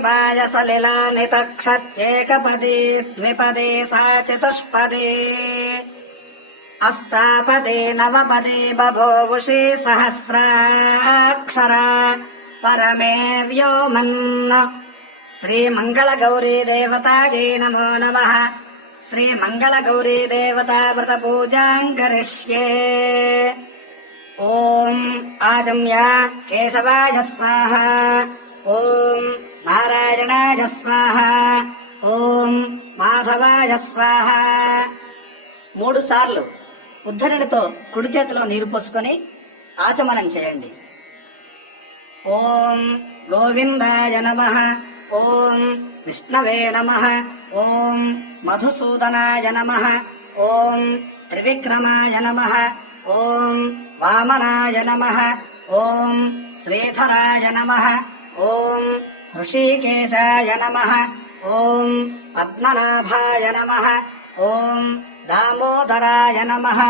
निवाय सलिलानि तक्षत्येकपदी द्विपदे सा चतुष्पदे अष्टापदे नवपदे बभूवुषि सहस्राक्षरा परमे व्योमन्। श्रीमङ्गलगौरी देवतायै नमो नमः। श्रीमङ्गलगौरी देवता व्रतपूजाम् करिष्ये। ॐ आचम्य केशवाय स्वाहा, ॐ नारायणाय स्वाहा, ॐ మాధవాయ స్వాహ. 3 సార్లు ఉద్ధరణితో కుడి చేతిలో నీరు పోసుకొని ఆచమనం చేయండి. ఓం గోవిందాయ నమః, ఓం విష్ణవే నమః, ఓం మధుసూదనాయ నమః, ఓం త్రివిక్రమాయ నమః, ఓం వామనాయ నమః, ఓం శ్రీధరాయ నమః, ఓం హృషీకేశాయ నమః, ఓం పద్మనాభాయ నమః, ఓం దామోదరాయ నమః,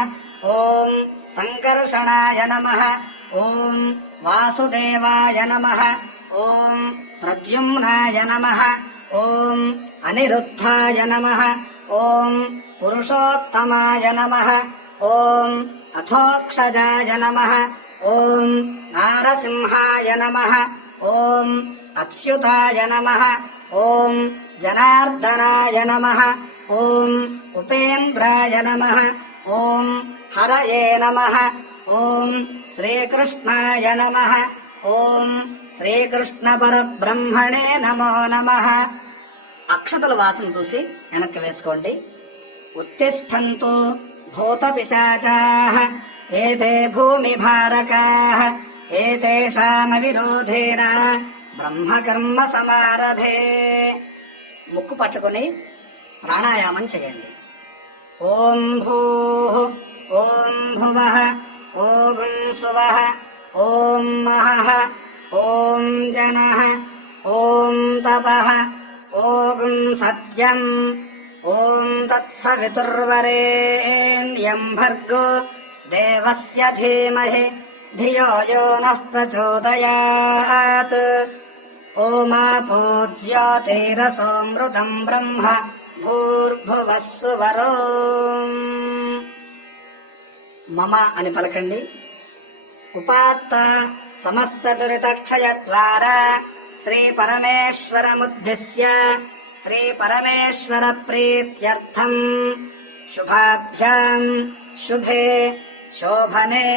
ఓం సంకర్షణాయ నమః, ఓం వాసుదేవాయ నమః, ఓం ప్రద్యుమ్నాయ నమః, ఓం అనిరుద్ధాయ నమః, ఓం పురుషోత్తమాయ నమః, ఓం అథోక్షజాయ నమః, ఓం నారసింహాయ నమః, ఓం అచ్యుతాయ నమః, ఓం జనార్దనాయ నమః, ఓం ఉపేంద్రాయ నమః, ఓం హరయే నమః, ఓం శ్రీకృష్ణాయ నమః, ఓం శ్రీకృష్ణ పరబ్రహ్మణే నమో నమః. అక్షతల వాసన చూసి వెనక్కి వేసుకోండి. ఉత్తిష్టంతు భూత పిశాచాః ఏతే భూమి భారకాః ఏతేషామ విరోధేన బ్రహ్మకర్మ సమారభే. ముక్కు పట్టుకుని ప్రాణాయామం చేయండి. ఓం భూః, ఓం భువః, ఓం సువః, ఓం మహః, ఓం జనః, ఓం తపః, ఓం సత్యం, ఓం తత్సవితుర్వరేణ్యం భర్గో దేవస్య ధీమహి ధియో యో నః ప్రచోదయాత్. ఓమాపో జ్యోతిరసోమృతం బ్రహ్మ భూర్భువః సువరోం. మమ అని పలకండి. ఉపాత్త సమస్త దురితక్షయ ద్వారా శ్రీ పరమేశ్వరముద్దిశ్య శ్రీ పరమేశ్వర ప్రీత్యర్థం శుభాభ్యాం శుభే శోభనే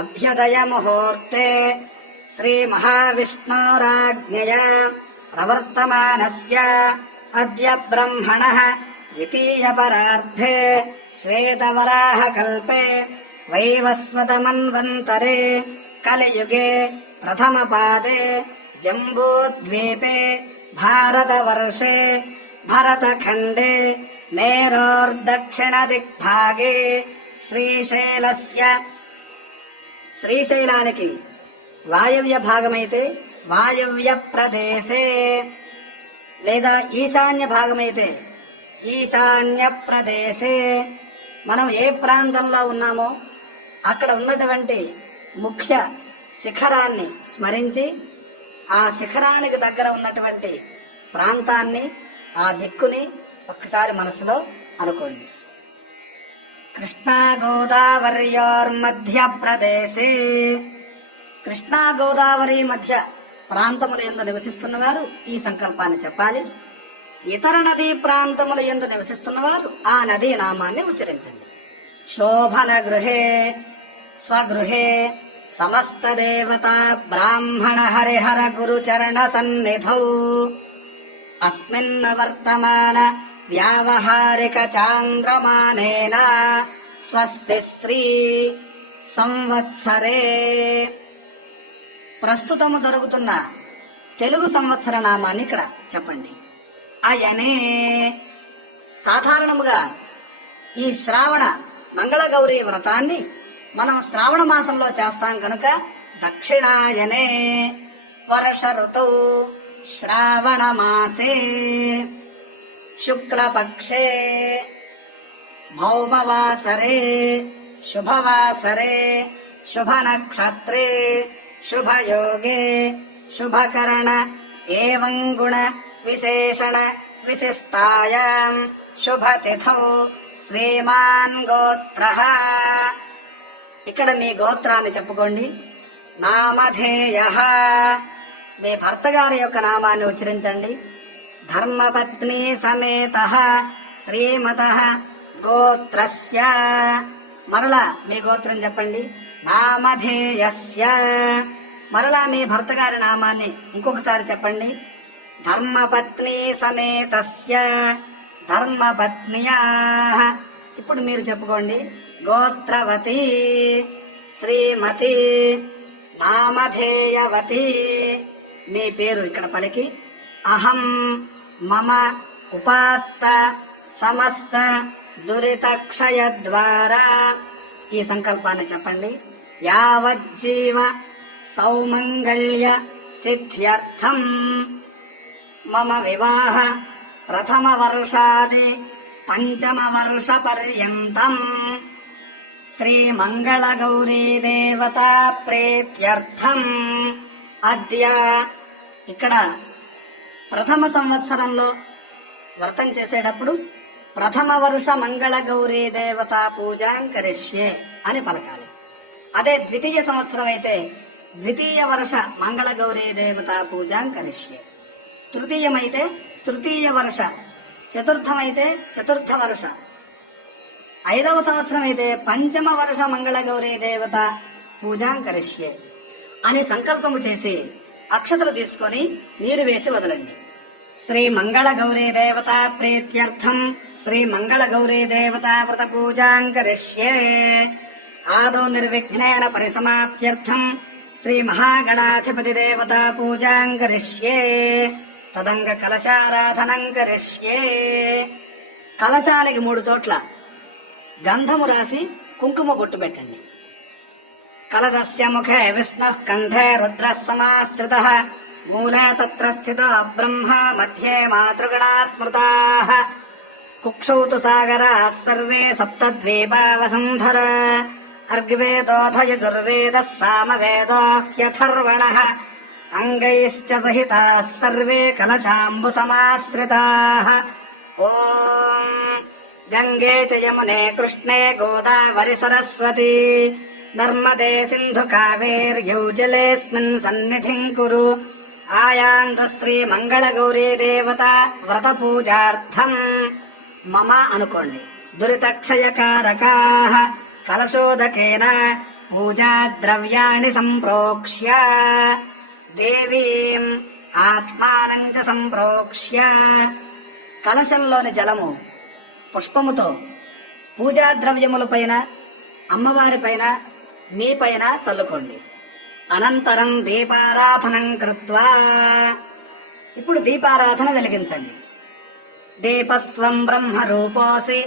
అభ్యుదయ ముహూర్తే శ్రీ మహావిష్ణోరాజ్ఞయా ప్రవర్తమానస్య అద్య బ్రహ్మణః ద్వితీయ పరార్ధే శ్వేతవరాహ కల్పే వైవస్వతమన్వంతరే కలియుగే ప్రథమ పాదే జంబూద్వీపే భారతవర్షే భరతఖండే మేరోర్దక్షిణ దిగ్భాగే శ్రీశైలస్య శ్రీశైలానికి వాయవ్య భాగమైతే వాయవ్య ప్రదేశే లేదా ఈశాన్య భాగమైతే ఈశాన్య ప్రదేశే మనం ఏ ప్రాంతంలో ఉన్నామో అక్కడ ఉన్నటువంటి ముఖ్య శిఖరాన్ని స్మరించి ఆ శిఖరానికి దగ్గర ఉన్నటువంటి ప్రాంతాన్ని ఆ దిక్కుని ఒక్కసారి మనసులో అనుకోండి. కృష్ణా గోదావరియోర్మధ్య ప్రదేశే కృష్ణా గోదావరి మధ్య ప్రాంతముల యందు నివసిస్తున్నవారు ఈ సంకల్పాన్ని చెప్పాలి. ఇతర నదీ ప్రాంతముల యందు నివసిస్తున్నవారు ఆ నదీ నామాన్ని ఉచ్చరించండి. శోభన గృహే స్వగృహే సమస్త దేవతా బ్రాహ్మణ హరిహర గురుచరణ సన్నిధౌ అస్మిన్న వర్తమాన వ్యావహారిక చాంద్రమానేన స్వస్తి శ్రీ సంవత్సరే. ప్రస్తుతము జరుగుతున్న తెలుగు సంవత్సర నామాన్ని ఇక్కడ చెప్పండి. అయనే సాధారణముగా ఈ శ్రావణ మంగళగౌరీ వ్రతాన్ని మనం శ్రావణ మాసంలో చేస్తాం కనుక దక్షిణాయనే వర్ష ఋతౌ శ్రావణ మాసే శుక్లపక్షే భౌమవాసరే శుభవాసరే శుభనక్షత్రే శుభయోగే శుభకరణ ఏవం గుణ విశేషణ విశిష్టాయాం శుభతిథౌ శ్రీమాన్ గోత్రః. ఇక్కడ మీ గోత్రాన్ని చెప్పుకోండి. నామధేయః, మీ భర్త గారి యొక్క నామాన్ని ఉచ్చరించండి. ధర్మపత్ని సమేతః శ్రీమతః గోత్రస్య, మరలా మీ గోత్రం చెప్పండి. నామధేయస్య, మరలా మీ భర్త గారి నామాన్ని ఇంకొకసారి చెప్పండి. ధర్మపత్ని సమేతస్య ధర్మపత్న్యాః. ఇప్పుడు మీరు చెప్పుకోండి. గోత్రవతి శ్రీమతి నామధేయవతి, మీ పేరు ఇక్కడ పలికి అహం మమ ఉపాత్త సమస్త దురితక్షయ ద్వారా, ఈ సంకల్పాన్ని చెప్పండి. యావజ్జీవ సౌమంగళ్య సిద్ధ్యర్థం మమ వివాహ ప్రథమ వర్షాది పంచమ వర్ష పర్యంతం శ్రీ మంగళ గౌరీ దేవతా ప్రీత్యర్థం అద్య. ఇక్కడ ప్రథమ సంవత్సరంలో వ్రతం చేసేటప్పుడు ప్రథమ వర్ష మంగళ గౌరీ దేవతా పూజాం కరిష్యే అని పలకాలి. అదే ద్వితీయ సంవత్సరం అయితే ద్వితీయ వర్ష మంగళ గౌరీ దేవతా పూజాం కరిష్యే. తృతీయమైతే తృతీయ వర్ష, చతుర్థమైతే చతుర్థ వర్ష, 5వ సంవత్సరం అయితే పంచమ వర్ష మంగళ గౌరీ దేవత పూజాం కరిష్యే అని సంకల్పము చేసి అక్షతలు తీసుకొని నీరు వేసి వదలండి. శ్రీ మంగళ గౌరీ దేవత ప్రీత్యర్థం శ్రీ మంగళ గౌరీ దేవత వ్రత పూజాం కరిష్యే. ఆదౌ నిర్విఘ్నేన పరిసమాప్త్యర్థం శ్రీ మహాగణాధిపతి దేవత పూజాం కరిష్యే. తదంగ కలశారాధనం కరిష్యే. కలశానికి 3 చోట్ల గంధము రాసి కుంకుమ బొట్టు పెట్టండి. కలశస్య ముఖే విష్ణుః కంఠే రుద్రః సమాశ్రితః మూలే తత్ర స్థితో బ్రహ్మ మధ్యే మాతృగణా స్మృతాః కుక్షౌ తు సాగరాः సర్వే సప్తద్వీపా వసుంధరా అర్గ్వేదోऽథ యజుర్వేదः సామవేదో హ్యథర్వణः అంగైశ్చ సహితాः సర్వే కలశాంబు సమాశ్రితాः. ఓం గంగే చ యమునే కృష్ణే గోదావరి సరస్వతి నర్మదే సింధు కావేర్యౌ జలేస్మిన్ సన్నిధిం కురు. ఆయాందు శ్రీ మంగళ గౌరీ దేవత వ్రత పూజార్థం మమ అనుకోండి. దురితక్షయకారకాః కలశోదకేన పూజా ద్రవ్యాణి సంప్రోక్ష్య దేవీం ఆత్మానం చ సంప్రోక్ష్య. కలశంలోని జలము పుష్పముతో పూజా ద్రవ్యముల పైన, అమ్మవారి పైన, మీ పైన చల్లుకోండి. అనంతరం దీపారాధనం కృత్వా, ఇప్పుడు దీపారాధన వెలిగించండి. దీపస్త్వం బ్రహ్మ రూపోసి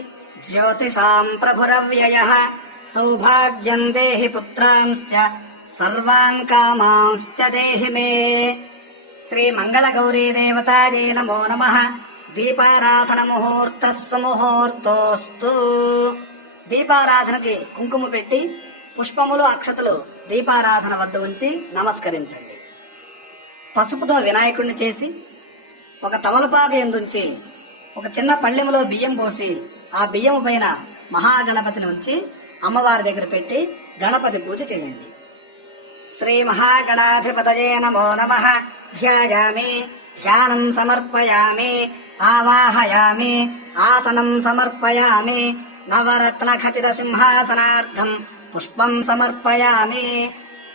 జ్యోతిషాం ప్రభురవ్యయః సౌభాగ్యం దేహి పుత్రాంశ్చ సర్వాన్ కామాంశ్చ దేహి మే. శ్రీ మంగళ గౌరీ దేవతాయే నమో నమః. దీపారాధన ముహూర్తః సుముహూర్తోస్తు. దీపారాధనకి కుంకుమ పెట్టి పుష్పములు అక్షతలు దీపారాధన వద్ద ఉంచి నమస్కరించండి. పసుపుతో వినాయకుడిని చేసి ఒక తమలపాకు ఎందుంచి ఒక చిన్న పళ్ళెములో బియ్యం పోసి ఆ బియ్యం పైన మహాగణపతిని ఉంచి అమ్మవారి దగ్గర పెట్టి గణపతి పూజ చేయండి. శ్రీ మహాగణాధిపతయే నమో నమః. ధ్యాయామి, ధ్యానం సమర్పయామి, ఆవాహయామి, ఆసనం సమర్పయామి, నవరత్న ఖచిత సింహాసనార్థం పుష్పం సమర్పయామి.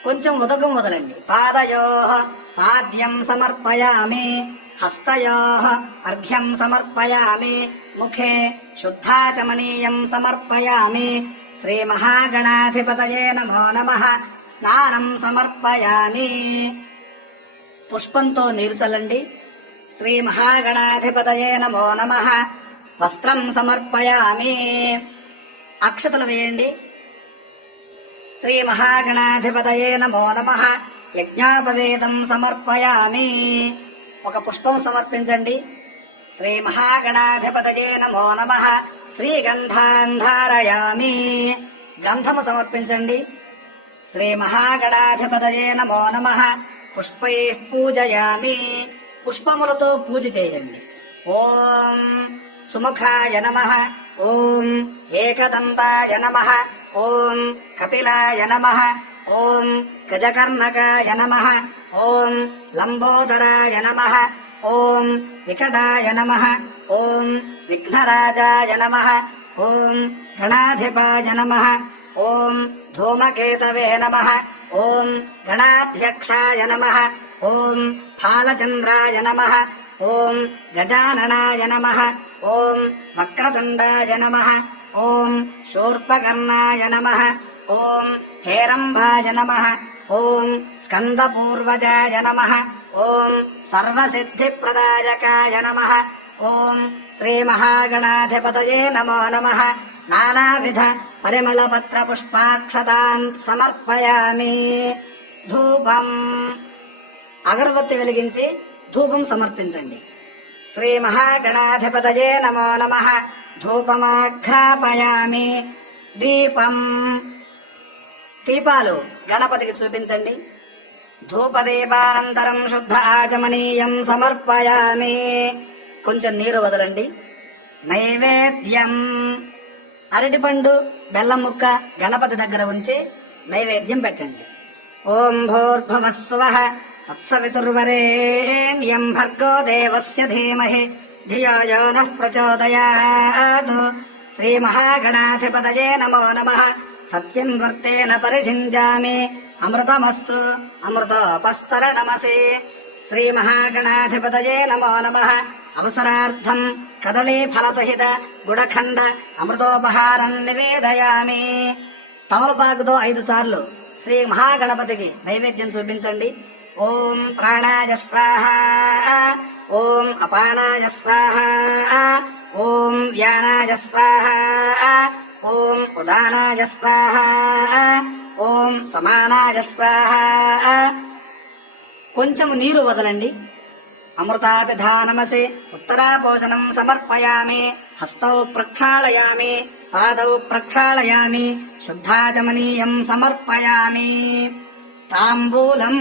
కొంచెం ఉదకం వదలండి. పాదయోః పాద్యం సమర్పయామి, హస్తయోః అర్ఘ్యం సమర్పయామి, ముఖే శుద్ధాచమనీయం సమర్పయామి. శ్రీ మహాగణాధిపతయే నమో నమః. స్నానం సమర్పయామి. పుష్పంతో నీరు చల్లండి. శ్రీ మహాగణాధిపతయే నమో నమః. వస్త్రం సమర్పయామి. అక్షతలు వేయండి. శ్రీ మహాగణాధిపతయే నమో నమః. యజ్ఞాపవేదం సమర్పయామి. ఒక పుష్పం సమర్పించండి. శ్రీ మహాగణాధిపతయే నమో నమః. శ్రీగంధాన్ ధారయామి. గంధము సమర్పించండి. శ్రీ మహాగణాధిపతయే నమో నమః. పుష్పైః పూజయామి. పుష్పములతో పూజ చేయండి. ఓం సుముఖాయ నమః, ఓం ఏకదంతాయ నమః, ఓం కపిలాయ నమః, ఓం గజకర్ణకాయ నమః, ఓం లంబోదరాయ నమః, ఓం వికటాయ నమః, ఓం విఘ్నరాజాయ నమః, ఓం గణాధిపాయ నమః, ఓం ధూమకేతవే నమః, ఓం గణాధ్యక్షాయ నమః, ఓం ఫాలచంద్రాయ నమః, ఓం గజాననాయ నమః, ఓం వక్రతుండాయ నమః, ఓం శూర్పకర్ణాయ నమః, ఓం హేరంబాయ నమః, ఓం స్కందపూర్వజాయ నమః, ఓం సర్వసిద్ధిప్రదాయకాయ నమః, ఓం శ్రీమహాగణాధిపతయే నమో నమః. నానావిధ పరిమళపత్ర పుష్పాక్షతాన్ సమర్పయామి. ధూపం. అగరబత్తి వెలిగించి ధూపం సమర్పించండి. శ్రీ మహాగణాధిపతయే నమో నమః. ధూపమాఘ్రాపయామి. దీపం. దీపాలు గణపతికి చూపించండి. ధూపదీపానంతరం శుద్ధ ఆచమనీయం సమర్పయామి. కొంచెం నీరు వదలండి. నైవేద్యం. అరటిపండు బెల్లం ముక్క గణపతి దగ్గర ఉంచి నైవేద్యం పెట్టండి. ఓం భూర్భువస్సువః తత్సవితుర్వరేణ్యం భర్గో దేవస్య ధీమహి ధియో యో నః ప్రచోదయాత్. శ్రీ మహాగణాధిపతయే నమో నమః. సత్యం వర్తేన పరిషించామి. అమృతమస్తు అమృతోపస్తరణమసి. శ్రీ మహాగణాధిపతయే నమో నమః. అవసరార్థం కదళీ ఫలసహిత గుడఖండ అమృతోపహారం నివేదయామి. తమలపాకుతో 5 సార్లు శ్రీ మహాగణపతికి నైవేద్యం చూపించండి. ఓం ప్రాణాయ స్వాహ, ఓం అపానాయ స్వాహ, ఓం వ్యానాయ స్వాహ, ఓం ఉదానాయ స్వాహ, ఓం సమానాయ స్వాహ. కొంచెం నీరు వదలండి. అమృతాపిధానమసి ఉత్తరాపోషణం సమర్పయామి. హస్తౌ ప్రక్షాళయామి, పాదౌ ప్రక్షాళయామి, శుద్ధాచమనీయం సమర్పయామి. తాంబూలం.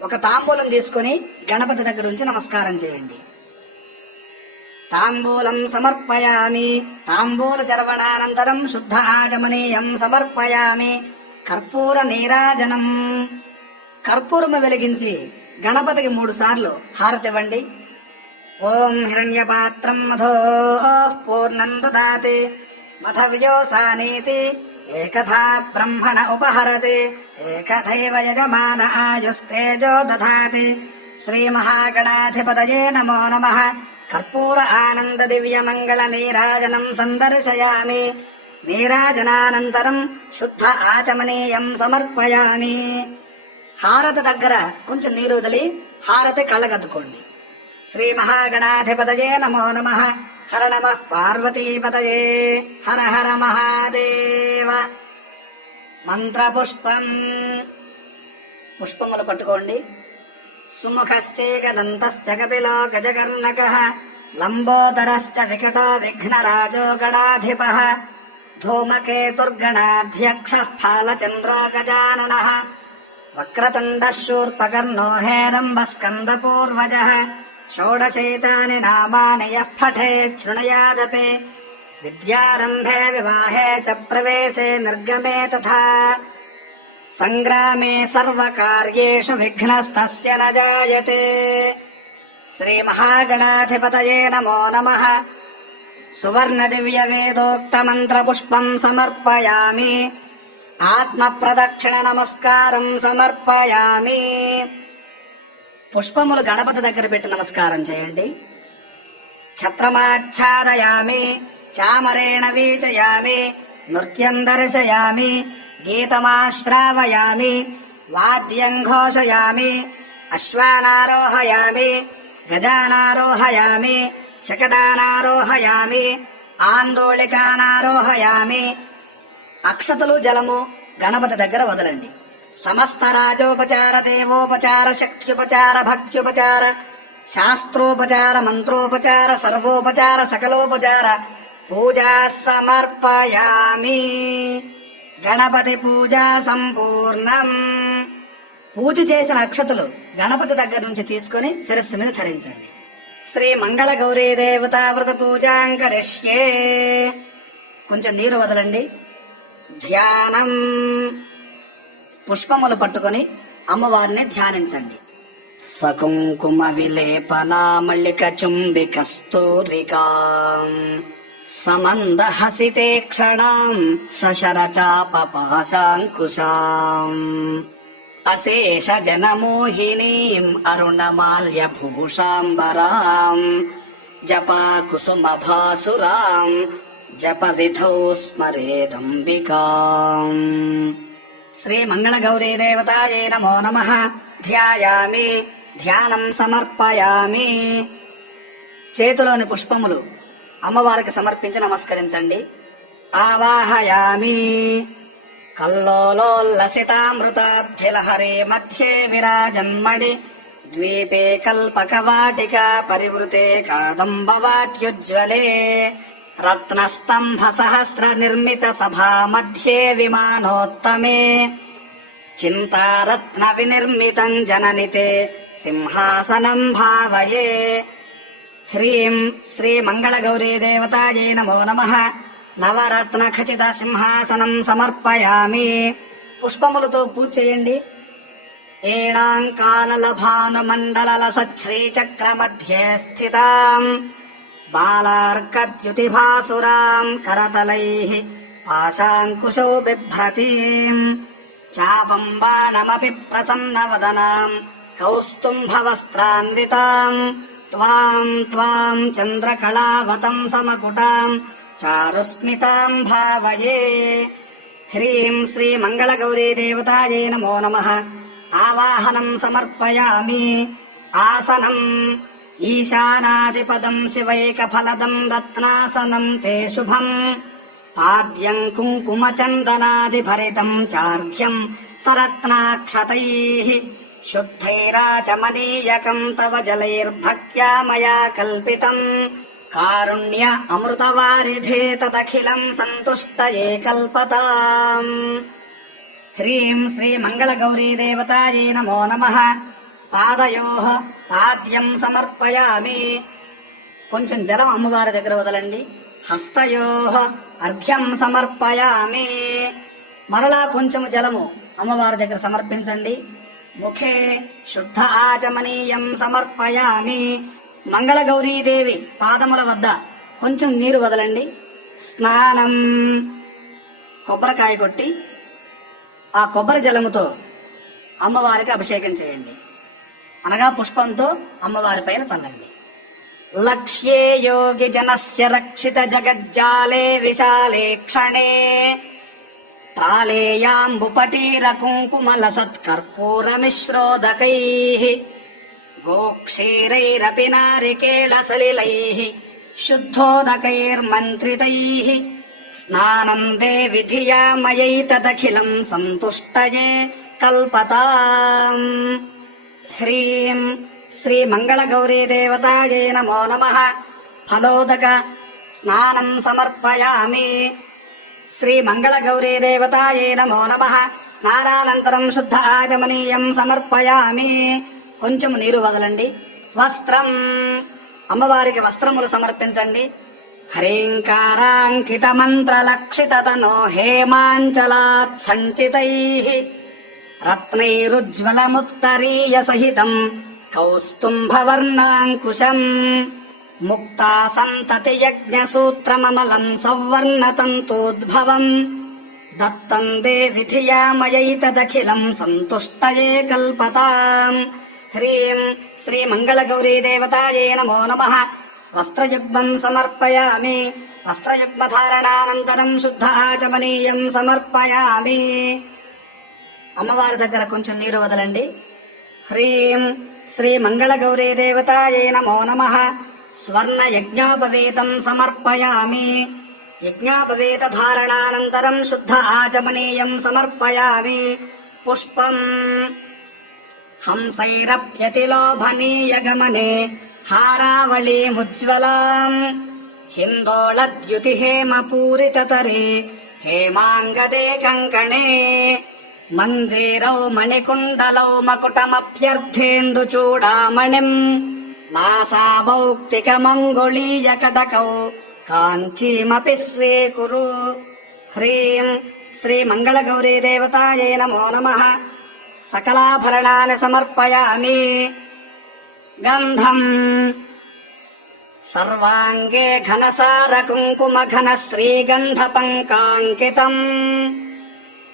ఒక తాంబూలం తీసుకుని గణపతి దగ్గర ఉంచి నమస్కారం చేయండి. తాంబూలం సమర్పయామి. తాంబూల చర్వణానంతరం శుద్ధ ఆచమనీయం సమర్పయామి. కర్పూర నీరాజనం. కర్పూరము వెలిగించి గణపతికి 3 సార్లు హారతివ్వండి. ఓం హిరణ్యపాత్రం మధో పూర్ణం దదాతి మధవ్యోసానీతి ఏకథా బ్రహ్మణ ఉపహరతి ఏకథైవ యజమాన ఆయుస్తేజో దధాతి. శ్రీ మహాగణాధిపతయే నమో నమః. కర్పూర ఆనంద దివ్య మంగళ నీరాజనం సందర్శయామి. నీరాజనానంతరం శుద్ధ ఆచమనీయం సమర్పయామి. హారతి దగ్గర కొంచెం నీరు వదిలి హారతి కళ్ళగద్దుకోండి. శ్రీ మహాగణాధిపతయే నమో నమః. హర నమః పార్వతీపతయే. హర హర మహాదేవ. మంత్రపుష్పం. పుష్పములు పట్టుకోండి. సుముఖశ్చేకదంతశ్చ కపిలో గజకర్ణకః లంబోదరశ్చ వికటో విఘ్నరాజో గణాధిపః ధూమకేతుర్గణాధ్యక్షః ఫాలచంద్రో గజాననః వక్రతుండః శూర్పకర్ణో హేరంబస్కందపూర్వజः షోడశైతాని నామాని యః పఠేత్ శృణుయాదపి విద్యారంభే వివాహే చ ప్రవేశే నిర్గమే తథా సంగ్రామే సర్వకార్యేషు విఘ్నస్తస్య న జాయతే. శ్రీ మహాగణాధిపతయే నమో నమః. సువర్ణ దివ్య వేదోక్త మంత్ర పుష్పం సమర్పయామి. ఆత్మ ప్రదక్షిణ నమస్కారం సమర్పయామి. పుష్పములు గణపతి దగ్గర పెట్టి నమస్కారం చేయండి. ఛత్రమాచ్ఛాదయామి, చామరేణ వీచయామి, నృత్యం దర్శయామి, గీతమాశ్రావయామి, వాద్యం ఘోషయామి, అశ్వానారోహయామి, గజానారోహయామి, శకటానారోహయామి, ఆందోళికానారోహయామి. అక్షతలు జలము గణపతి దగ్గర వదలండి. సమస్త రాజోపచార, దేవోపచార, శక్త్యుపచార, భక్త్యుపచార, శాస్త్రోపచార, మంత్రోపచార, సర్వోపచార, సకలోపచార పూజా సమర్పయామి. గణపతి పూజా సంపూర్ణం. పూజ చేసిన అక్షతలు గణపతి దగ్గర నుంచి తీసుకొని శిరస్సు మీద ధరించండి. శ్రీ మంగళ గౌరీ దేవతా వ్రత పూజాం కరిష్యే. కొంచెం నీరు వదలండి. ధ్యానం. పుష్పములు పట్టుకొని అమ్మవారిని ధ్యానించండి. సకుంకుమ విలేపనా మల్లిక చుంబిక స్తూరికా సమంద హసితే క్షణాం సశర చాప పాశాంకుశాం అశేష జనమోహినీం అరుణమాల్య భూషాంబరాం జపా కుసుమ భాసురాం జప విధౌ స్మరేదంబికాం. శ్రీ మంగళ గౌరీ దేవతాయే నమో నమః. ధ్యాయామి. ధ్యానం సమర్పయామి. చేతిలోని పుష్పములు అమ్మవారికి సమర్పించి నమస్కరించండి. ఆవాహయామి. కల్లోలోల్లసితామృతాబ్ధిలహరే మధ్యే విరాజన్మణి ద్వీపే కల్పకవాటికా పరివృతే కాదంబవాట్యుజ్వలే రత్నస్తంభ సహస్ర నిర్మిత సభా మధ్యే విమానోత్తమే చింతారత్న వినిర్మితం జననితే సింహాసనం భావయే. హ్రీం శ్రీ మంగళ గౌరీ దేవతాయే నమో నమః. నవరత్న ఖచిత సింహాసనం సమర్పయామి. పుష్పములతో పూజ చేయండి. ఏడాంకానల భానుమండల సచ్శ్రీచక్ర మధ్యే స్థితాం బాలార్కద్యుతిభాసురాం కరతలైః పాశాంకుశౌ బిభ్రతీం చాపం బాణమపి ప్రసన్నవదనాం కౌస్తుంభవస్త్రాన్వితాం త్వాం త్వాం చంద్రకళావతం సమకుటాం చారుస్మితాం భావయే. హ్రీం శ్రీ మంగళ గౌరీ దేవతాయే నమో నమః. ఆవాహనం సమర్పయామి. ఆసనం. ఈశానాదిపదం శివైకఫలదం రత్నాసనం తే శుభం పాద్యం కుంకుమచందనాదిభరితం చార్ఘ్యం సరత్నాక్షతైః శుద్ధైరాచమనీయకం తవ జలైర్భక్త్యా మయా కల్పితం కారుణ్య అమృతవారిధే తదఖిలం సంతుష్టయే కల్పతాం. హ్రీం శ్రీ మంగళ గౌరీ దేవతాయే నమో నమః. పాదయోః పాద్యం సమర్పయామి. కొంచెం జలం అమ్మవారి దగ్గర వదలండి. హస్తయోః అర్ఘ్యం సమర్పయామి. మరలా కొంచెం జలము అమ్మవారి దగ్గర సమర్పించండి. ముఖే శుద్ధ ఆచమనీయం సమర్పయామి. మంగళ గౌరీదేవి పాదముల వద్ద కొంచెం నీరు వదలండి. స్నానం. కొబ్బరికాయ కొట్టి ఆ కొబ్బరి జలముతో అమ్మవారికి అభిషేకం చేయండి. అనగా పుష్పంతో అమ్మవారి పైన చల్లండి. లక్ష్యే యోగి జనస్య రక్షిత జగజ్జాలే విశాలే క్షణే ప్రాళేయాంబుపటీర కుంకుమల సత్కర్పూరమిశ్రోదకైః గోక్షీరైరపి నారికేళ సలిలైః శుద్ధోదకైర్మంత్రితైః స్నానం దేవి ధియా మయైతదఖిలం సంతుష్టయే కల్పతాం. హ్రీం శ్రీ మంగళ గౌరీ దేవతాయే నమో నమః. ఫలోదక స్నానం సమర్పయామి. శ్రీ మంగళ గౌరీ దేవతాయే నమో నమః. స్నానానంతరం శుద్ధ ఆచమనీయం సమర్పయామి. కొంచెం నీరు వదలండి. వస్త్రం. అమ్మవారికి వస్త్రములు సమర్పించండి. హ్రీంకారాంకిత మంత్రలక్షితతనో హేమాంచలాత్ సంచితైః రత్నైరుజ్వలముత్తరీయ సహితం కౌస్తుంభవర్ణాంకుశం ముక్తా సంతతి యజ్ఞసూత్రమమలం సౌవర్ణతంతోద్భవం దత్తం దేవి ధియా మయైతదఖిలం సంతుష్టయే కల్పతాం. హ్రీం శ్రీ మంగళ గౌరీ దేవతాయే నమో నమః. వస్త్రయుగ్మం సమర్పయామి. వస్త్రయుగ్మధారణానంతరం శుద్ధ ఆచమనీయం సమర్పయామి. అమ్మవారి దగ్గర కొంచెం నీరు వదలండి. హ్రీం శ్రీ మంగళ గౌరీ దేవతాయే నమో నమః. స్వర్ణ యజ్ఞోపవేతం సమర్పయామి. యజ్ఞోపవేత ధారణానంతరం శుద్ధ ఆచమనీయం సమర్పయామి. పుష్పం. హంసైరప్యతిలోభనీయ గమనే హారావళీముజ్వలాం హిందోళద్యుతి హేమపూరితతరే హేమాంగదే కంకణే మంజీరౌ మణికుండలౌ మకుటమభ్యర్థేందుచూడామణిం నాసాభౌక్తికమంగుళీయకటకౌ కాంచీమపి స్వీకురు. హ్రీం శ్రీమంగళగౌరీదేవతాయై నమో నమః. సకలాభరణాని సమర్పయామి. గంధం సర్వాంగే ఘనసార కుంకుమ ఘన శ్రీగంధ పంకాంకితం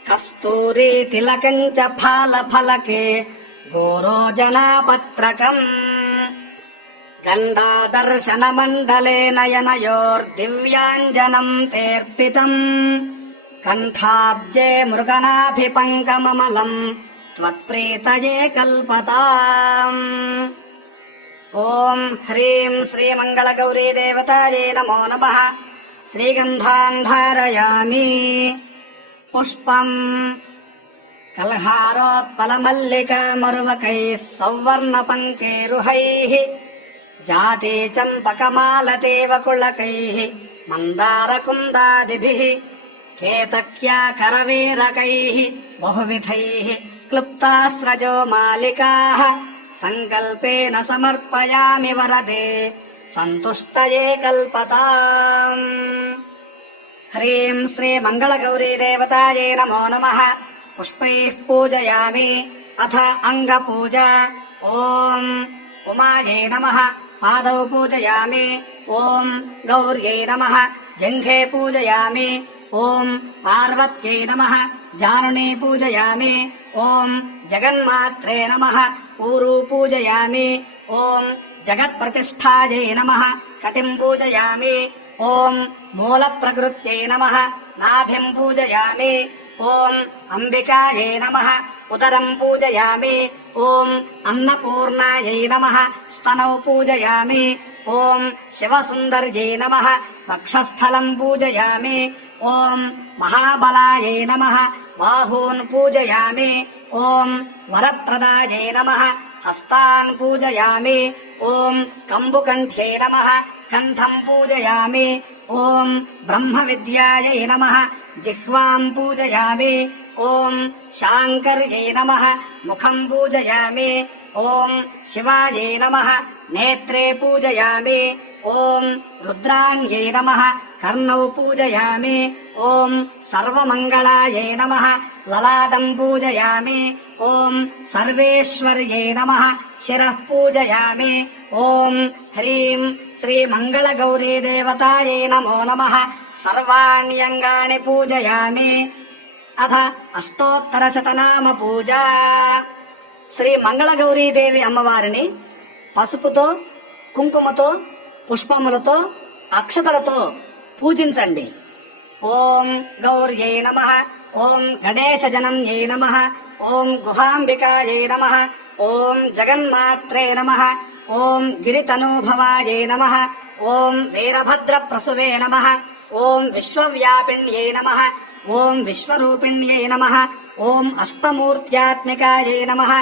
కస్తూరీ తిలకం చ ఫాల ఫలకే గోరోజనాపత్రకం గండాదర్శన మండలే నయనయోర్దివ్యాంజనం తేర్పితం కంఠాబ్జే మృగనాభిపంకమమలం త్వత్ప్రీతయే కల్పతాం. ఓం హ్రీం శ్రీమంగళగౌరీదేవతాయై నమో నమః. శ్రీగంధాన్ ధారయామి. పుష్పం కల్హారోత్పలమల్లికామరువకైః సౌవర్ణపంకేరుహైః జాతే చంపకమాలతేవకుళకైః మందారకుందాదిభిః కేతక్యాకరవీరకైః బహువిధైః క్లుప్తాస్రజో మాలికాః సంకల్పేన సమర్పయామి వరదే సంతుష్టయే కల్పతాం. హ్రీం శ్రీమంగళగౌరీదేవతాయై నమో నమః. పుష్పైః పూజయామి. అథ అంగపూజ. ఓం ఉమాయై నమః. పాదౌ పూజయామి. ఓం గౌర్యై నమః. జంఘే పూజయామి. ఓం పార్వత్యై నమః. జానునీ పూజయామి. ఓం జగన్మాత్రే నమః. ఊరూ పూజయామి. ఓం జగత్ప్రతిష్ఠాయై నమః. కటిం పూజయామి. ఓం మూల ప్రకృత్యై నమః. నాభిం పూజయామి. ఓం అంబికాయై నమః. ఉదరం పూజయామి. ఓం అన్నపూర్ణాయై నమః. స్తనౌ పూజయామి. ఓం శివసుందర్యై నమః. వక్షస్థలం పూజయామి. ఓం మహాబలాయై నమః. బాహూన్ పూజయామి. ఓం వరప్రదాయై నమః. హస్తాన్ పూజయామి. ఓం కంబుకంఠ్యై నమః. కంఠం పూజయామి. ఓం బ్రహ్మ విద్యాయై నమః. జిహ్వాం పూజయామి. ఓం శాంకర్యై నమః. ముఖం పూజయామి. ఓం శివాయై నమః. నేత్రే పూజయామి. ఓం రుద్రాణ్యై నమః. కర్ణౌ పూజయామి. ఓం సర్వమంగళాయై నమః. లలాటం పూజయామి. ఓం సర్వేశ్వర్యై నమః. శిరః పూజయామి. ఓం హ్రీం శ్రీమంగళగౌరీదేవతాయై నమో నమః. సర్వాణ్యంగాని పూజయామి. అథ అష్టోత్తరశతనామ పూజ. శ్రీ మంగళగౌరీదేవి అమ్మవారిని పసుపుతో, కుంకుమతో, పుష్పములతో, అక్షతలతో పూజించండి. ఓం గౌర్యై నమః. ఓం గణేశజనన్యై నమః. ఓం గుహాంబికాయై నమః. ఓం జగన్మాత్రే నమః. ఓం గిరితనూభవాయై నమః. ఓం వీరభద్రప్రసువే నమః. ఓం విశ్వవ్యాపిణ్యై నమః. ఓం విశ్వరూపిణ్యై నమః. ఓం అష్టమూర్త్యాత్మికాయై నమః.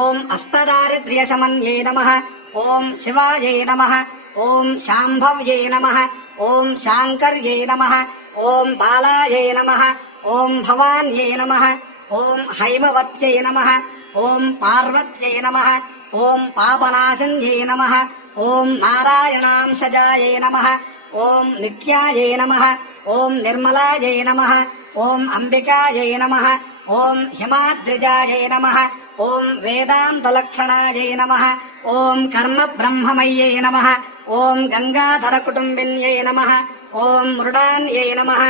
ఓం అష్టదారిద్ర్యశమన్యై నమః. ఓం శివాయై నమః. ఓం శాంభవ్యై నమః. ఓం శాంకర్యై నమః. ఓం బాలాయై నమః. ఓం భవాన్యై నమః. ఓం హైమవత్యై నమః. ఓం పార్వత్యై నమః. ఓం పాపనాశన్యై నమః. ఓం నారాయణాంశజాయై నమః. ఓం నిత్యాయై నమః. ఓం నిర్మలాయై నమః. ఓం అంబికాయై నమః. ఓం హిమాద్రిజాయై నమః. ఓం వేదాంతలక్షణాయై నమః. ఓం కర్మ బ్రహ్మమయ్యై నమః. ఓం గంగాధర కుటుంబిన్యై నమః. ఓం మృడాన్యై నమః.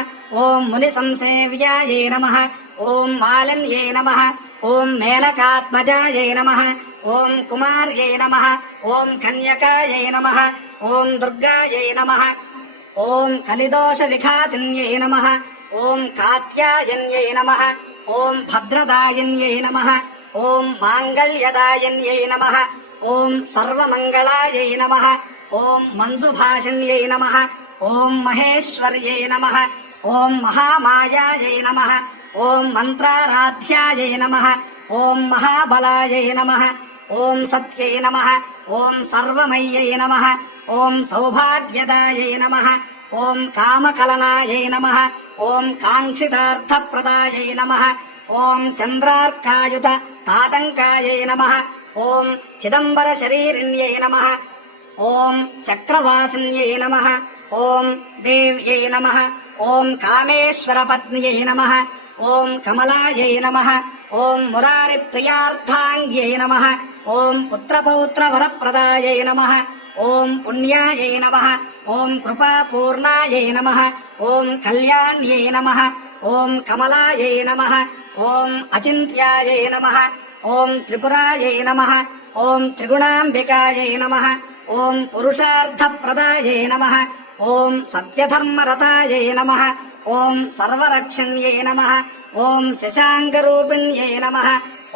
ఓం ముని సంసేవ్యాయై నమః. ఓం మాలిన్యై నమః. ఓం మేనకాత్మజాయై నమః. ఓం కుమార్యై నమః. ఓం కన్యకాయై నమః. ఓం దుర్గాయై నమః. ఓం కలిదోష విఘాతిన్యై నమః. ఓం కాత్యాయన్యై నమః. ఓం భద్రదాయన్యై నమః. ఓం మాంగళ్యదాయన్యై నమః. ఓం సర్వమంగళాయై నమః. ఓం మంజుభాషిణ్యై నమః. ఓం మహేశ్వర్యై నమః. ఓం మహామాయాయై నమః. ఓం మంత్రారాధ్యాయై నమః. ఓం మహాబలాయై నమః. ఓం సత్యై నమః. ఓం సర్వమయ్యై నమః. ఓం సౌభాగ్యదాయై నమః. ఓం కామకలనాయై నమః. ఓం కాంక్షితార్థప్రదాయై నమః. ఓం చంద్రార్కాయుత తాటంకాయై నమః. ఓం చిదంబర శరీరిణ్యై నమః. ఓం చక్రవాసిన్యై నమః. ఓం దేవ్యై నమః. ఓం కామేశ్వర పత్న్యై నమః. ఓం కమలాయై నమః. ఓం మురారి ప్రియార్థాంగ్యై నమః. ఓం పుత్రపౌత్ర వరప్రదాయై నమః. ఓం పుణ్యాయై నమః. ఓం కృపాపూర్ణాయై నమః. ఓం కళ్యాణ్యై నమః. ఓం కమలాయై నమః. ఓం అచింత్యాయై నమః. ఓం త్రిపురాయై నమః. ఓం త్రిగుణాంబికాయై నమః. ఓం పురుషార్థప్రదాయై నమః. ఓం సత్యధర్మరతాయై నమః. ఓం సర్వరక్షణ్యై నమః. ఓం శశాంకరూపిణ్యై నమః.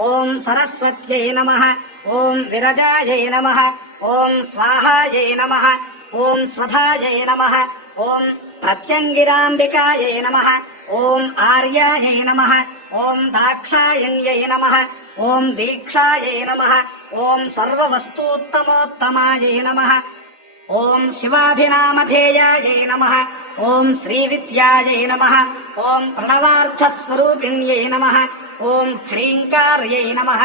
ఓం సరస్వత్యై నమః. ఓం విరజాయై నమః. ఓం స్వాహాయై నమః. ఓం స్వధాయై నమః. ఓం ప్రత్యంగిరాంబికాయై నమః. ఓం ఆర్యాయై నమః. ఓం దాక్షాయణ్యై నమః. ఓం దీక్షాయై నమః. ఓం సర్వవస్తూత్తమోత్తమాయై నమః. ఓం శివాభినామధేయాయై నమః. ఓం శ్రీవిద్యాయై నమః. ఓం ప్రణవార్థస్వరూపిణ్యై నమః. ఓం హ్రీంకార్యై నమః.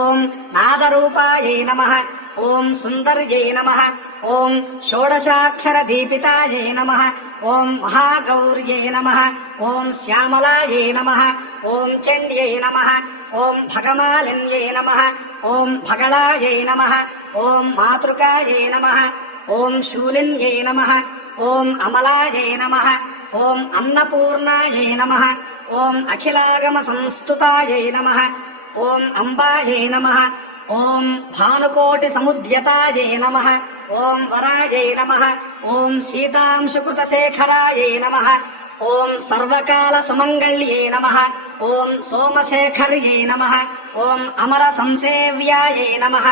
ఓం నాదరూపాయై నమః. ఓం సుందర్యై నమః. ఓం షోడశాక్షరదీపితాయై నమః. ఓం మహాగౌర్యై నమః. ఓం శ్యామలాయై నమః. ఓం చండ్యై నమః. ఓం భగమాలిన్యై నమః. ఓం భగళాయై నమః. ఓం మాతృకాయై నమః. ఓం శూలిన్యై నమః. ఓం అమలాయై నమః. ఓం అన్నపూర్ణాయై నమః. ఓం అఖిలాగమ సంస్తుతాయై నమః. ఓం అంబాయై నమః. ఓం భానుకోటి సముద్యతాయై నమః. ఓం వరాయై నమః. ఓం సీతాంశుకృతశేఖరాయై నమః. ఓం సర్వకాల సుమంగళ్యై నమః. ఓం సోమశేఖర్యై నమః. ఓం అమర సంసేవ్యాయై నమః.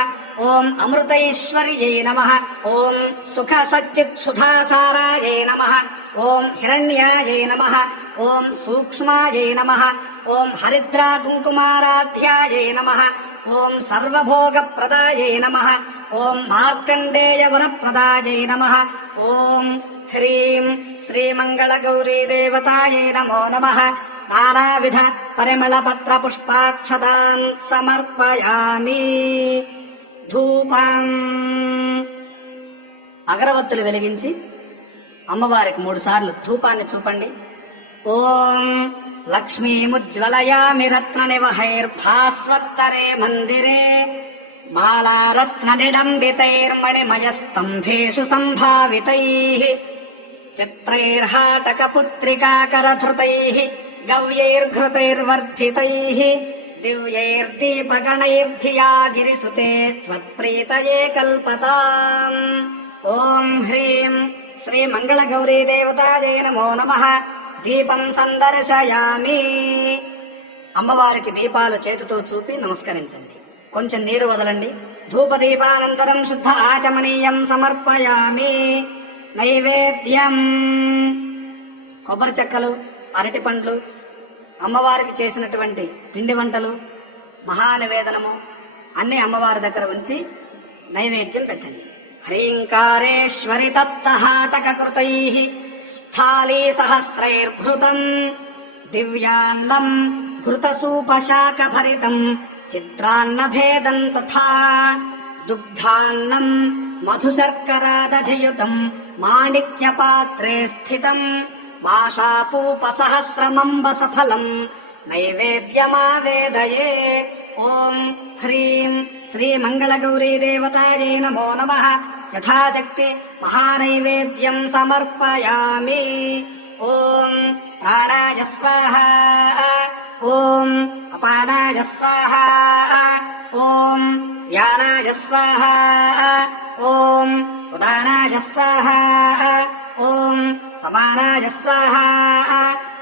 ఓం అమృతైశ్వర్యై నమః. ఓం సుఖ సచ్చిత్ సుధాసారాయై నమః. ఓం హిరణ్యాయై నమః. ఓం సూక్ష్మాయై నమః. ఓం హరిద్రా కుంకుమారాధ్యాయై నమః. ఓం సర్వభోగప్రదాయై నమః. ఓం మార్కండేయవరప్రదాయై నమః. ఓం హ్రీం శ్రీమంగళగౌరీదేవతాయై నమో నమః. నానావిధ పరిమళపత్ర పుష్పాక్షతాన్ సమర్పయామి. ధూపం. అగరవత్తులు వెలిగించి అమ్మవారికి 3 సార్లు ధూపాన్ని చూపండి. ఓం లక్ష్మీముజ్వలయామి రత్న నివహైర్భాస్వత్తరే మందిరే మాలారత్న నిడంబితైర్మణిమయస్తంభేషు సంభావితైః చిత్రైర్హాటకపుత్రికాకరధృతైః గవ్యైర్ఘృతైర్వర్ధితైః దివ్యైర్దీపగణైర్ధియా గిరిసుతే త్వత్ప్రీతయే కల్పతాం. ఓం హ్రీం శ్రీమంగళగౌరీదేవతాయై నమో నమః. దీపం సందర్శయామి. అమ్మవారికి దీపాలు చేతితో చూపి నమస్కరించండి. కొంచెం నీరు వదలండి. ధూపదీపానంతరం శుద్ధ ఆచమనీయం సమర్పయామి. నైవేద్యం. కొబ్బరి చెక్కలు, అరటి పండ్లు, అమ్మవారికి చేసినటువంటి పిండి వంటలు, మహానివేదనము అన్ని అమ్మవారి దగ్గర ఉంచి నైవేద్యం పెట్టండి. హ్రీంకారేశ్వరి తప్తహాటకృతైః స్థాళీ సహస్రైర్ఘృతం దివ్యాన్నం ఘృతసూపశాకభరితం చిత్రాన్నభేదం తథా దుగ్ధాన్నం మధుశర్కరాదధియుతం మాణిక్యపాత్రే స్థితం మాషాపూపసహస్రమంబసఫలం నైవేద్యమావేదయే. ఓం హ్రీం శ్రీమంగళగౌరీదేవతాయై నమో నమః. యథాశక్తి మహానైవేద్యం సమర్పయామి. ఓం ప్రాణాయ స్వాహా. ఓం అపానాయ స్వాహా. ఓం వ్యానాయ స్వాహా. ఓం ఉదానాయ స్వాహా. ఓం సమానాయ స్వాహా.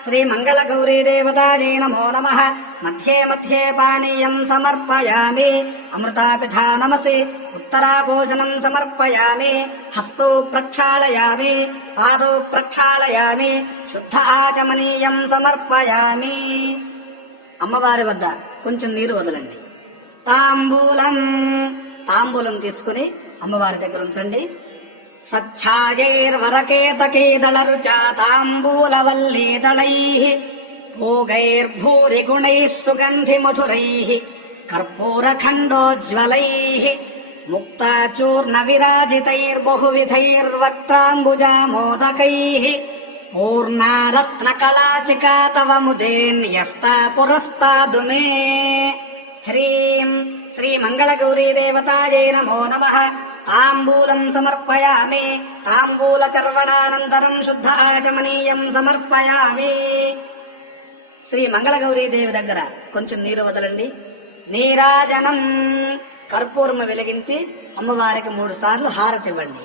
శ్రీమంగళగౌరీదేవతాయై నమో నమః. మధ్యే మధ్యే పానీయం సమర్పయామి. అమృతాపిధానమసి ఉత్తరాపోషణం సమర్పయామి. హస్తౌ ప్రక్షాళయామి. పాదౌ ప్రక్షాళయామి. శుద్ధ ఆచమనీయం సమర్పయామి. అమ్మవారి వద్ద కొంచెం నీరు వదలండి. తాంబూలం. తాంబూలం తీసుకుని అమ్మవారి దగ్గర ఉంచండి. సచ్ఛాయైర్వరకేతకీదళరుచా తాంబూలవల్లీదళైః भोगैर्भूरि गुणैः सुगन्धिमधुरैः कर्पूरखण्डोज्ज्वलैः मुक्ताचूर्णविराजितैर्बहुविधैर्वक्त्राम्बुजामोदकैः पूर्णा रत्नकलाचिका तव मुदेन्यस्ता पुरस्तादु मे। ह्रीं श्रीमङ्गलगौरीदेवतायै नमो नमः। ताम्बूलं समर्पयामि। ताम्बूलचर्वणानन्तरं शुद्ध आचमनीయం సమర్పయామి। శ్రీ మంగళగౌరీదేవి దగ్గర కొంచెం నీరు వదలండి. నీరాజనం కర్పూరము వెలిగించి అమ్మవారికి 3 సార్లు హారతి ఇవ్వండి.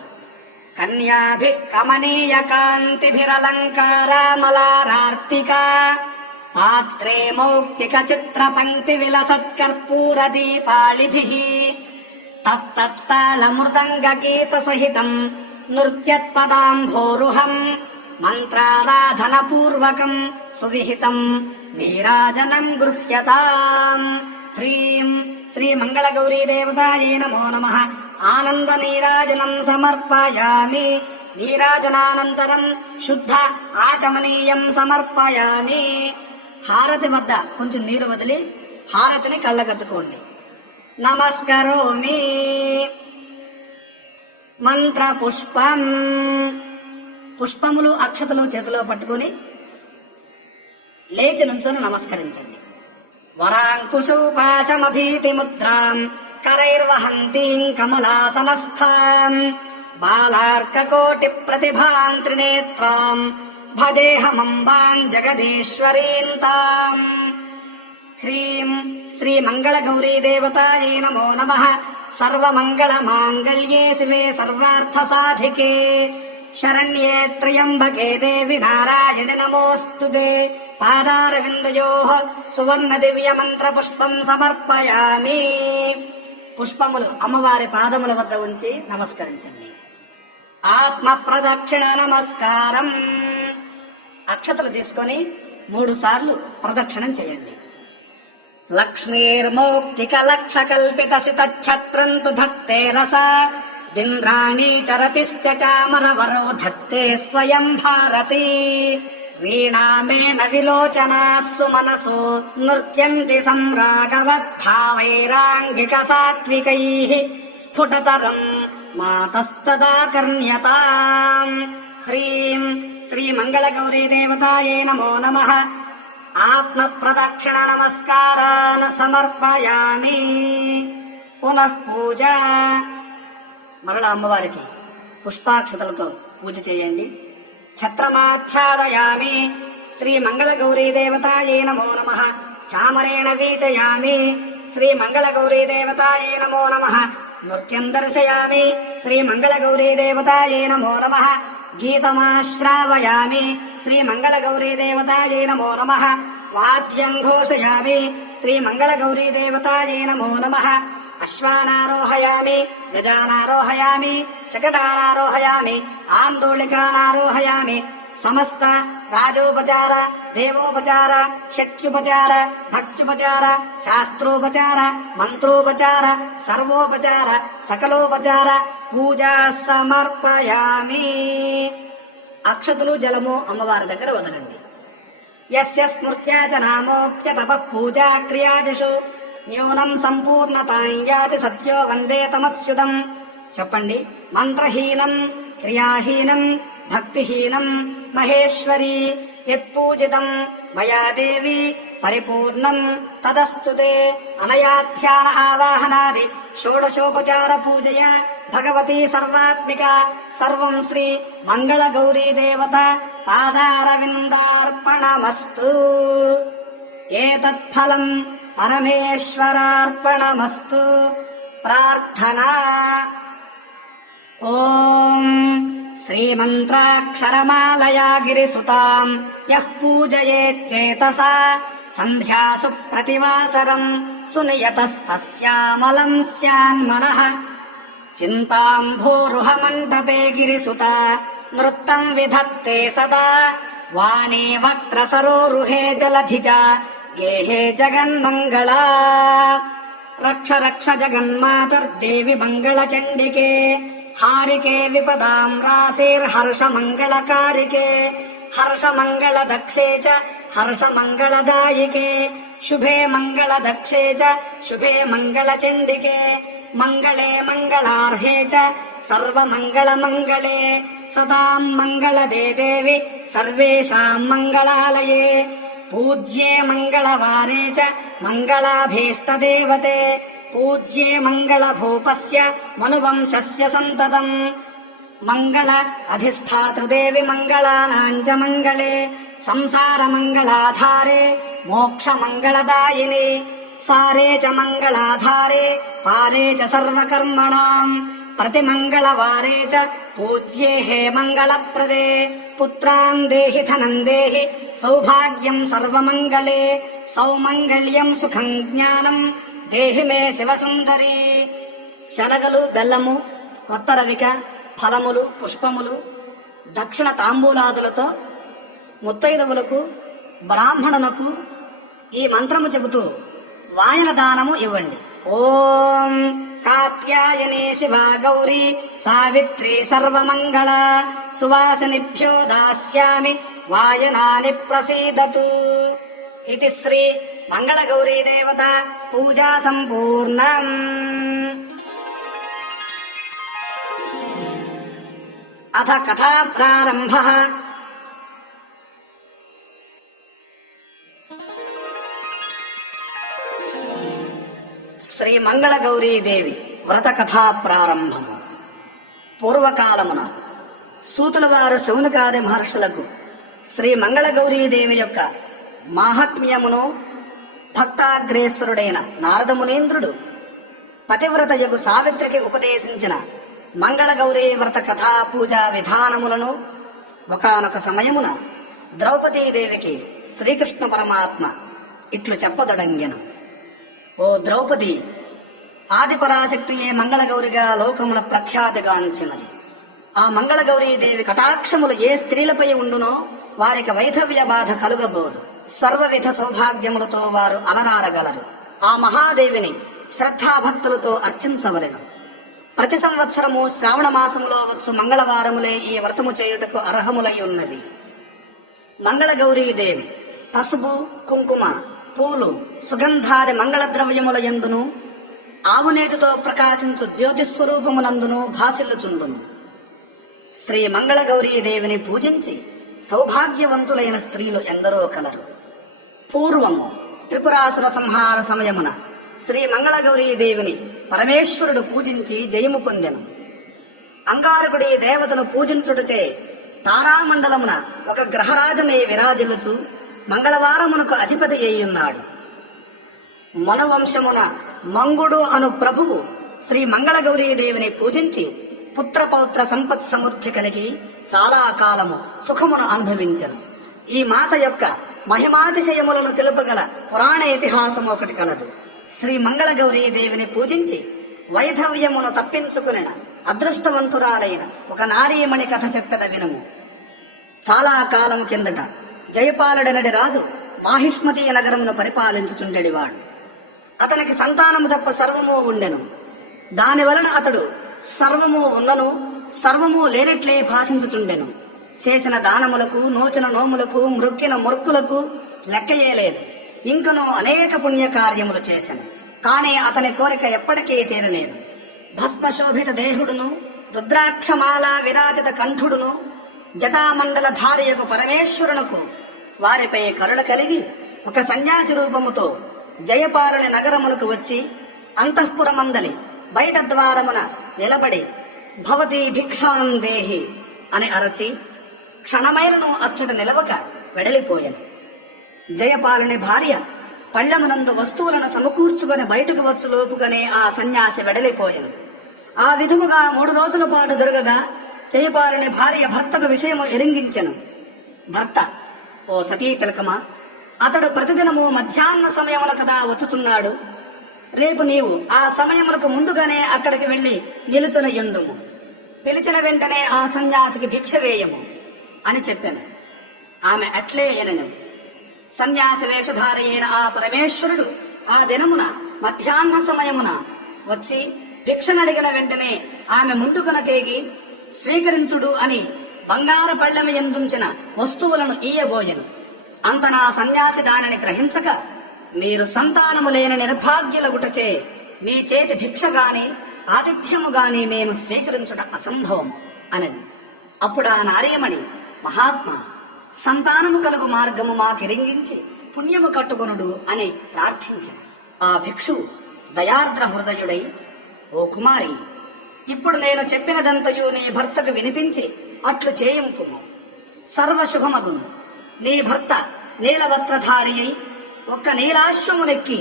కన్యాభి కమనీయ కాంతిభిరలంకారామలారార్తిక పాత్రే మౌక్తిక చిత్ర పంక్తి విలసత్కర్పూర దీపాళిభిః తత్తత్తాళ మృదంగ గీత సహితం నృత్యత్పదాంభోరుహం మంత్రారాధన పూర్వకం సువిహితం నీరాజనం గృహ్యతాం। హ్రీం శ్రీ మంగళగౌరీదేవతాయై నమో నమః। ఆనంద నీరాజనం సమర్పయామి। నీరాజనానంతరం శుద్ధ ఆచమనీయం సమర్పయామి। హారతి వద్ద కొంచెం నీరు వదిలి హారతిని కళ్ళగద్దుకోండి. నమస్కరోమి। మంత్ర పుష్పం పుష్పములు అక్షతలు చేతిలో పట్టుకుని లేచి నుంచొని నమస్కరించండి. వరాంకుశౌపాశమభీతి ముద్రాం కరైర్వహంతీం కమలాసనస్థాం బాలార్కకోటి ప్రతిభాం త్రినేత్రాం భజేహమంబాం జగదీశ్వరీం తాం। హ్రీం శ్రీ మంగళగౌరీదేవతాయై నమో నమః। సర్వమంగళమాంగళ్యే శివే సర్వార్థసాధికే శరణ్యే త్ర్యంబకే దేవి నారాయణి నమోస్తుతే। పాదారవిందయోః సువర్ణ దివ్య మంత్ర పుష్పం సమర్పయామి। పుష్పములు అమ్మవారి పాదముల వద్ద ఉంచి నమస్కరించండి. ఆత్మ ప్రదక్షిణ నమస్కారం అక్షతలు తీసుకొని 3 సార్లు ప్రదక్షిణం చేయండి. లక్ష్మీర్మౌక్తిక లక్ష కల్పిత సితఛత్రం తు ధత్తే రస దింద్రాణి చరతిశ్చ చామరవరో ధత్తే స్వయం భారతి వీణామేన విలోచనాస్సు మనసో నృత్యంతి సంరాగవద్భావైరాంగిక సాత్వికైః స్ఫుటతరం మాతస్తదా కర్ణ్యతాం। హ్రీం శ్రీ మంగళగౌరీదేవతాయై నమో నమః। ఆత్మ ప్రదక్షిణ నమస్కారాన్ సమర్పయామి। పునః పూజ మరల అమ్మవారికి పుష్పాక్షతలతో పూజ చేయండి. ఛత్రమాచ్ఛాదయామి। శ్రీ మంగళగౌరీదేవతాయై నమో నమః। చామరేణ వీచయామి। శ్రీ మంగళగౌరీదేవతాయై నమో నమః। నృత్యం దర్శయామి। శ్రీ మంగళగౌరీదేవతాయై నమో నమః। గీతమాశ్రావయామి। శ్రీ మంగళగౌరీదేవతాయై నమో నమః। వాద్యం ఘోషయామి। శ్రీ మంగళగౌరీదేవతాయై నమో నమః। అశ్వానారోహయామి। గజానారోహయామి। శకటానారోహయామి। ఆందోళికానారోహయామి। సమస్త రాజోపచార దేవోపచార శక్త్యుపచార భక్త్యుపచార శాస్త్రోపచార మంత్రోపచార సర్వోపచార సకలోపచార పూజా సమర్పయామి। అక్షతలు జలము అమ్మవారి దగ్గర వదలండి. యస్య స్మృత్యా చ నామోక్త్య తపః పూజా క్రియాదిషు న్యూనం సంపూర్ణతాం యాతి సత్యో వందే తమత్స్యుతం। చెప్పండి. మంత్రహీనం క్రియాహీనం భక్తిహీనం మహేశ్వరి యత్పూజితం మయా దేవి పరిపూర్ణం తదస్తుతే। అనయా ధ్యాన ఆవాహనాది షోడశోపచార పూజయ భగవతి సర్వాత్మిక సర్వం శ్రీ మంగళగౌరీ దేవత పాదారవిందార్పణమస్తు। ఏతత్ఫలం పరమేశ్వరార్పణమస్తు। ప్రార్థనా ఓం శ్రీమంత్రాక్షరమాలయా గిరిసుతాం యః పూజయేచ్చేతసా సంధ్యాసు ప్రతివాసరం సునియతస్తస్యామలం స్యాన్మనః। చింతాంభోరుహమండపే గిరిసుత నృత్తం విధత్తే సదా వాణీ వక్త్రసరోరుహే జలధిజ గేహే జగన్మంగళా। రక్ష రక్ష జగన్మాతర్దేవి మంగళచండికే హారికే విపదాం రాశేర్హర్ష మంగళకారికే హర్ష మంగళ దక్షే చ హర్షమంగళదాయికే శుభే మంగళదక్షే చ శుభే మంగళచండికే మంగళే మంగళార్హే చ సర్వమంగళమంగళే సదాం మంగళదే దేవి సర్వేషాం మంగళాలయే పూజ్యే మంగళవారే చ మంగళాభీష్టదేవతే పూజ్యే మంగళభూపస్య మనువంశస్య సంతతం మంగళ అధిష్టాతృదేవి మంగళానాంచ మంగళే సంసార మంగళాధారే మోక్ష మంగళదాయిని సారే చ మంగళాధారే పారే చ సర్వకర్మణాం ప్రతిమంగళవారే చ పూజ్యే హే మంగళప్రదే పుత్రాన్ దేహి ధనం దేహి సౌభాగ్యం సర్వమంగళే సౌమంగళ్యం సుఖం జ్ఞానం దేహి మే శివసుందరి. శనగలు, బెల్లము, కొత్త రవిక, ఫలములు, పుష్పములు, దక్షిణ తాంబూలాదులతో ముత్తైదవులకు, బ్రాహ్మణులకు ఈ మంత్రము చెబుతూ వాయన దానము ఇవ్వండి. ఓం కాత్యాయని శివా గౌరీ సావిత్రి సర్వమంగళ సువాసినిభ్యో దాస్యామి వాయనాని ప్రసీదతు. ఇది శ్రీ మంగళ గౌరీ దేవత పూజా సంపూర్ణం. అథ కథా ప్రారంభః. శ్రీ మంగళ గౌరీదేవి వ్రత కథా ప్రారంభము. పూర్వకాలమున సూతుల వారు శౌనకాది మహర్షులకు శ్రీ మంగళ గౌరీదేవి యొక్క మాహాత్మ్యమును భక్తాగ్రేసరుడైన నారదమునీంద్రుడు పతివ్రతయకు సావిత్రికి ఉపదేశించిన మంగళ గౌరీ వ్రత కథా పూజా విధానములను ఒకానొక సమయమున ద్రౌపదీదేవికి శ్రీకృష్ణ పరమాత్మ ఇట్లు చెప్పదొడంగెను. ఓ ద్రౌపది, ఆదిపరాశక్తియే మంగళగౌరిగా లోకముల ప్రఖ్యాతిగాంచినది. ఆ మంగళగౌరీదేవి కటాక్షములు ఏ స్త్రీలపై ఉండునో వారికి వైధవ్య బాధ కలుగబోదు. సర్వవిధ సౌభాగ్యములతో వారు అలరారగలరు. ఆ మహాదేవిని శ్రద్ధాభక్తులతో అర్చించవలెను. ప్రతి సంవత్సరము శ్రావణ మాసములో వచ్చు మంగళవారములే ఈ వ్రతము చేయుటకు అర్హములై ఉన్నవి. మంగళగౌరీదేవి పసుపు, కుంకుమ, పూలు, సుగంధాది మంగళ ద్రవ్యముల యందును ఆవునేతితో ప్రకాశించు జ్యోతిస్వరూపమునందును భాసిల్లుచుండును. శ్రీ మంగళ గౌరీదేవిని పూజించి సౌభాగ్యవంతులైన స్త్రీలు ఎందరో కలరు. పూర్వము త్రిపురాసుర సంహార సమయమున శ్రీ మంగళ గౌరీదేవిని పరమేశ్వరుడు పూజించి జయము పొందెను. అంగారకుడి దేవతను పూజించుటచే తారామండలమున ఒక గ్రహరాజమే విరాజిల్లుచు మంగళవారమునకు అధిపతి అయ్యున్నాడు. మనువంశమున మంగుడు అను ప్రభువు శ్రీ మంగళ గౌరీదేవిని పూజించి పుత్రపౌత్ర సంపత్ సమృద్ధి కలిగి చాలా కాలము సుఖమును అనుభవించను. ఈ మాత యొక్క మహిమాతిశయములను తెలుపగల పురాణ ఇతిహాసం ఒకటి కలదు. శ్రీ మంగళ గౌరీదేవిని పూజించి వైధవ్యమును తప్పించుకుని అదృష్టవంతురాలైన ఒక నారీమణి కథ చెప్పెద వినుము. చాలా కాలం కిందట జయపాలుడనడి రాజు మాహిష్మతీ నగరమును పరిపాలించుచుండెడివాడు. అతనికి సంతానము తప్ప సర్వము ఉండెను. దాని వలన అతడు సర్వము ఉన్నను సర్వము లేనట్లే భాషించుచుండెను. చేసిన దానములకు, నోచిన నోములకు, మృక్కిన మొక్కులకు లెక్కయే లేదు. ఇంకనూ అనేక పుణ్య కార్యములు చేసెను. కాని అతని కోరిక ఎప్పటికీ తీరలేదు. భస్మశోభిత దేహుడును, రుద్రాక్షమాల విరాజిత కంఠుడును, జటామండల ధారియకు పరమేశ్వరునకు వారిపై కరుణ కలిగి ఒక సన్యాసి రూపముతో జయపాలుని నగరములకు వచ్చి అంతఃపురమందలి బయట ద్వారమున నిలబడి భవతి భిక్షాందేహి అని అరచి క్షణమైనను అచ్చట నిలవక వెడలిపోయెను. జయపాలుని భార్య పళ్ళమునందు వస్తువులను సమకూర్చుకొని బయటకు వచ్చు లోపుగానే ఆ సన్యాసి వెడలిపోయెను. ఆ విధముగా 3 రోజుల పాటు జరగగా జయపాలుని భార్య భర్తకు విషయము ఎరింగించెను. భర్త, ఓ సతీ తిలకమా, అతడు ప్రతిదినము మధ్యాహ్న సమయమున కదా వచ్చుచున్నాడు. రేపు నీవు ఆ సమయమునకు ముందుగానే అక్కడికి వెళ్లి నిలుచనయుండుము. పిలిచిన వెంటనే ఆ సన్యాసికి భిక్ష వేయము అని చెప్పాను. ఆమె అట్లే ఎనను. సన్యాసి వేషధారి అయిన ఆ పరమేశ్వరుడు ఆ దినమున మధ్యాహ్న సమయమున వచ్చి భిక్షనడిగిన వెంటనే ఆమె ముందుకొనకేగి స్వీకరించుడు అని బంగారు పళ్ళెము యందుంచిన వస్తువులను ఇయ్యబోయెను. అంతనా సన్యాసి దానిని గ్రహించక, మీరు సంతానము లేని నిర్భాగ్యులగుటచే మీ చేతి భిక్ష గాని ఆతిథ్యము గాని మేము స్వీకరించుట అసంభవము అనని. అప్పుడా నారీయమణి, మహాత్మా, సంతానము కలుగు మార్గము మాకిరింగించి పుణ్యము కట్టుకొనుడు అని ప్రార్థించను. ఆ భిక్షువు దయార్ద్ర హృదయుడై, ఓ కుమారి, ఇప్పుడు నేను చెప్పినదంతయు నీ భర్తకు వినిపించి అట్లు చేయింపుము. సర్వశుభమగును. నీ భర్త నీల వస్త్రధారి అయి ఒక్క నీలాశ్వమునెక్కి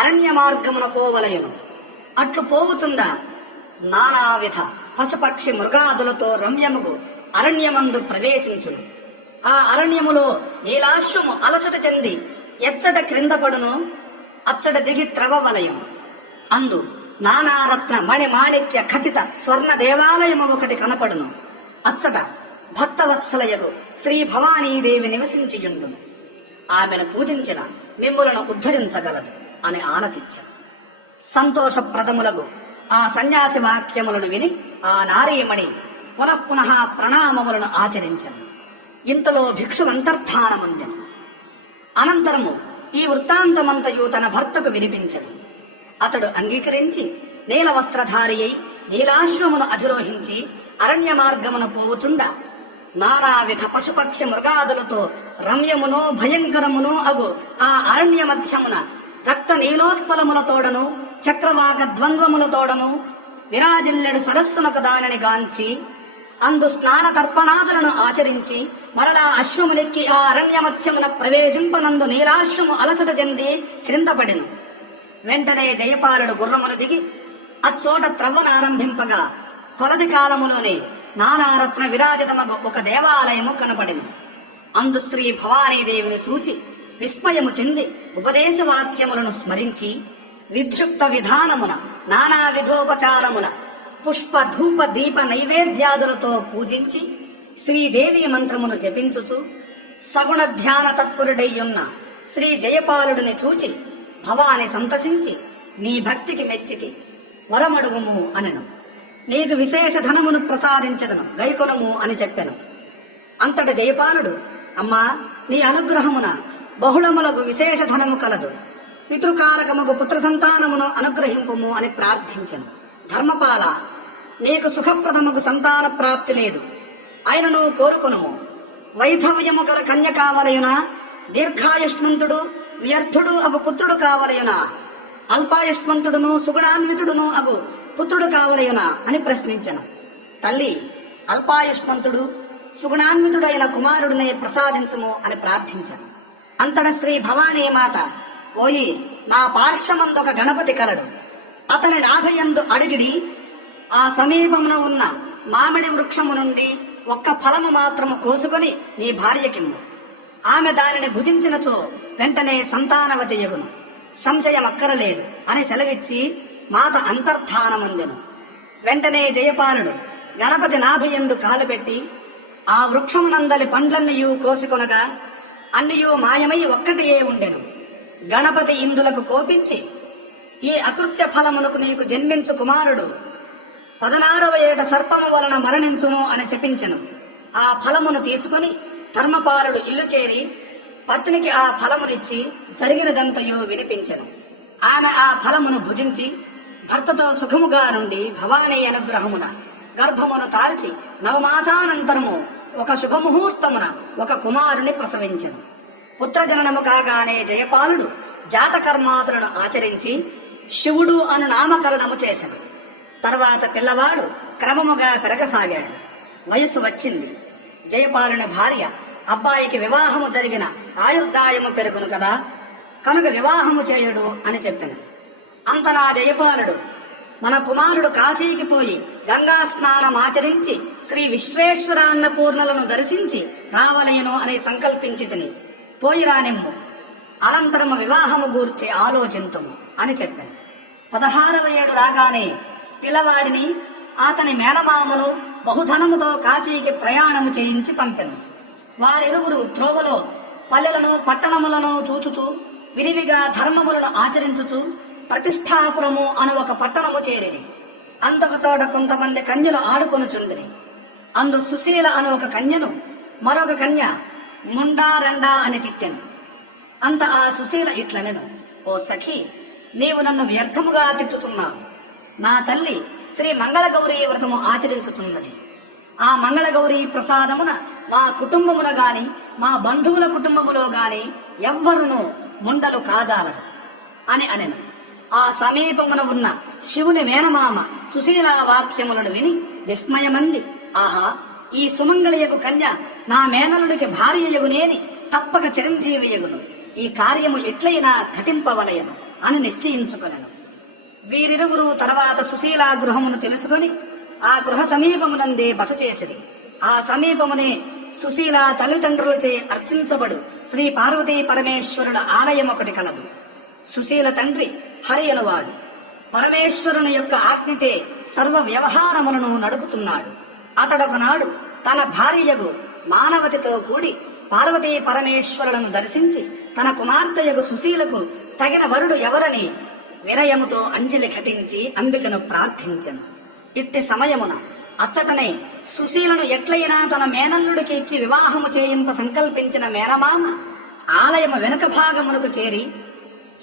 అరణ్య మార్గమున పోవలయను. అట్లు పోవుచుండా నానావిధ పశుపక్షి మృగాదులతో రమ్యముగు అరణ్యమందు ప్రవేశించును. ఆ అరణ్యములో నీలాశ్వము అలసట చెంది ఎచ్చట క్రిందపడును, అచ్చట దిగి త్రవవలయము. అందు నానారత్న మణిమాణిక్య ఖచిత స్వర్ణ దేవాలయము ఒకటి కనపడును. అచ్చట భక్తవత్సలయగు శ్రీ భవానీదేవి నివసించియుండును. ఆమెను పూజించిన మిమ్ములను ఉద్ధరించగలదు అని ఆనతిచ్చను. సంతోషప్రదములగు ఆ సన్యాసి వాక్యములను విని ఆ నారీమణి పునఃపునః ప్రణామములను ఆచరించను. ఇంతలో భిక్షువంతర్ధానముందెను. అనంతరము ఈ వృత్తాంతమంతయు తన భర్తకు వినిపించను. అతడు అంగీకరించి నీల వస్త్రధారి అయి నీలాశ్వమును అధిరోహించి అరణ్య మార్గమును పోవుచుండ నానావిధ పశుపక్షి మృగాదులతో రమ్యమును భయంకరమును అగు ఆ అరణ్య మధ్యమున రక్త నీలోత్పలములతోడను చక్రవాక ద్వంద్వములతోడను విరాజిల్లెడు సరస్సునకు దానిని గాంచి అందు స్నాన తర్పణాదులను ఆచరించి మరలా అశ్వములెక్కి ఆ అరణ్య మధ్యమున ప్రవేశింపనందు నీలాశ్వము అలసట చెంది క్రిందపడెను. వెంటనే జయపాలుడు గుర్రమును దిగి అచ్చోట త్రవ్వనారంభింపగా కొలది కాలములోనే నానారత్న విరాజితమగు ఒక దేవాలయము కనపడింది. అందు శ్రీ భవానీదేవిని చూచి విస్మయము చెంది ఉపదేశ వాక్యములను స్మరించి విద్యుక్త విధానమున నానా విధోపచారముల పుష్ప ధూప దీప నైవేద్యాదులతో పూజించి శ్రీదేవి మంత్రమును జపించుచు సగుణ ధ్యాన తత్పరుడయ్యున్న శ్రీ జయపాలుడిని చూచి భవాని సంతసించి, నీ భక్తికి మెచ్చితి, వరమడుగుము అనెను. నీకు విశేష ధనమును ప్రసాదించదను, గైకొనము అని చెప్పెను. అంతట జయపాలుడు, అమ్మా, నీ అనుగ్రహమున బహుళములకు విశేష ధనము కలదు, పితృకారకముకు పుత్ర సంతానమును అనుగ్రహింపుము అని ప్రార్థించెను. ధర్మపాల, నీకు సుఖప్రదముకు సంతాన ప్రాప్తి లేదు, ఆయనను కోరుకొనుము. వైధవ్యము గల కన్య కావలయునా, దీర్ఘాయుష్మంతుడు వ్యర్థుడు అగు పుత్రుడు కావలయునా, అల్పాయుష్మంతుడును సుగుణాన్వితుడును అగు పుత్రుడు కావలయునా అని ప్రశ్నించెను. తల్లి, అల్పాయుష్మంతుడు సుగుణాన్వితుడైన కుమారుడిని ప్రసాదించుము అని ప్రార్థించెను. అంతట శ్రీ భవానీ మాత, ఓయి, నా పార్శ్వమందొక గణపతి కలడు, అతని నాభయందు అడిగిడి ఆ సమీపమున ఉన్న మామిడి వృక్షము నుండి ఒక్క ఫలము మాత్రము కోసుకొని నీ భార్యకిమ్ము. ఆమె దానిని భుజించినచో వెంటనే సంతానవతి యగును, సంశయం అక్కరలేదు అని సెలవిచ్చి మాత అంతర్ధానముందెను. వెంటనే జయపాలుడు గణపతి నాభియందు కాలుపెట్టి ఆ వృక్షమునందలి పండ్లన్నయూ కోసుకొనగా అన్నియూ మాయమై ఒక్కటియే ఉండెను. గణపతి ఇందులకు కోపించి, ఈ అకృత్య ఫలమునకు నీకు జన్మించు కుమారుడు 16వ ఏట సర్పము వలన మరణించును అని శపించెను. ఆ ఫలమును తీసుకుని ధర్మపాలుడు ఇల్లు చేరి పత్నికి ఆ ఫలమునిచ్చి జరిగినదంతయో వినిపించెను. ఆమె ఆ ఫలమును భుజించి భర్తతో సుఖముగా నుండి భవానీ అనుగ్రహమున గర్భమును తాల్చి 9 మాసానంతరము ఒక శుభముహూర్తమున ఒక కుమారుని ప్రసవించెను. పుత్రజననము కాగానే జయపాలుడు జాతకర్మాదులను ఆచరించి శివుడు అను నామకరణము చేశాడు. తర్వాత పిల్లవాడు క్రమముగా పెరగసాగాడు. వయస్సు వచ్చింది. జయపాలుని భార్య, అబ్బాయికి వివాహము జరిగిన ఆయుర్దాయము పెరుగును కదా, కనుక వివాహము చేయుడు అని చెప్పాను. అంతలా జయపాలుడు, మన కుమారుడు కాశీకి పోయి గంగా స్నానమాచరించి శ్రీ విశ్వేశ్వరాన్నపూర్ణలను దర్శించి రావలయను అని సంకల్పించి తిని పోయి రానిమ్ము, అనంతరము వివాహము గూర్చి ఆలోచింతుము అని చెప్పాను. 16వ ఏడు రాగానే పిల్లవాడిని అతని మేనమామను బహుధనముతో కాశీకి ప్రయాణము చేయించి పంపెను. వారిరువురు త్రోవలో పల్లెలను పట్టణములను చూచుచూ విరివిగా ధర్మములను ఆచరించుచూ ప్రతిష్టాపురము అను ఒక పట్టణము చేరిరి. అంతకు చోట కొంతమంది కన్యలు ఆడుకొనుచుండిరి. అందు సుశీల అను ఒక కన్యను మరొక కన్య ముండా రండా అని తిట్టెను. అంత ఆ సుశీల ఇట్లనెను, ఓ సఖి, నీవు నన్ను వ్యర్థముగా తిట్టుతున్నావు. నా తల్లి శ్రీ మంగళగౌరీ వ్రతము ఆచరించుతున్నది. ఆ మంగళగౌరీ ప్రసాదమున మా కుటుంబమున గాని మా బంధువుల కుటుంబములో గాని ఎవ్వరునూ ముండలు కాజాలరు అని అనెను. ఆ సమీపమున ఉన్న శివుని మేనమామ సుశీల వాక్యములను విని విస్మయమంది. ఆహా, ఈ సుమంగళయగు కన్య నా మేనలుడికి భార్యయగునేని తప్పక చిరంజీవియగును. ఈ కార్యము ఎట్లయినా ఘటింపవలయను అని నిశ్చయించుకొనెను. వీరిరువురు తర్వాత సుశీల గృహమును తెలుసుకొని ఆ గృహ సమీపమునందే బస చేసిరి. ఆ సమీపమునే సుశీల తల్లిదండ్రులచే అర్చించబడు శ్రీ పార్వతీ పరమేశ్వరుల ఆలయం ఒకటి కలదు. సుశీల తండ్రి హరి అనువాడు. పరమేశ్వరుని యొక్క ఆజ్ఞచే సర్వ వ్యవహారములను నడుపుతున్నాడు. అతడొకనాడు తన భార్యయగు మానవతితో కూడి పార్వతీ పరమేశ్వరులను దర్శించి తన కుమార్తెయగు సుశీలకు తగిన వరుడు ఎవరని వినయముతో అంజలి ఘటించి అంబికను ప్రార్థించెను. ఇట్టి సమయమున అచ్చటనే సుశీలను ఎట్లయినా తన మేనల్లుడికి ఇచ్చి వివాహము చేయింప సంకల్పించిన మేనమామ ఆలయము వెనుక భాగమునకు చేరి,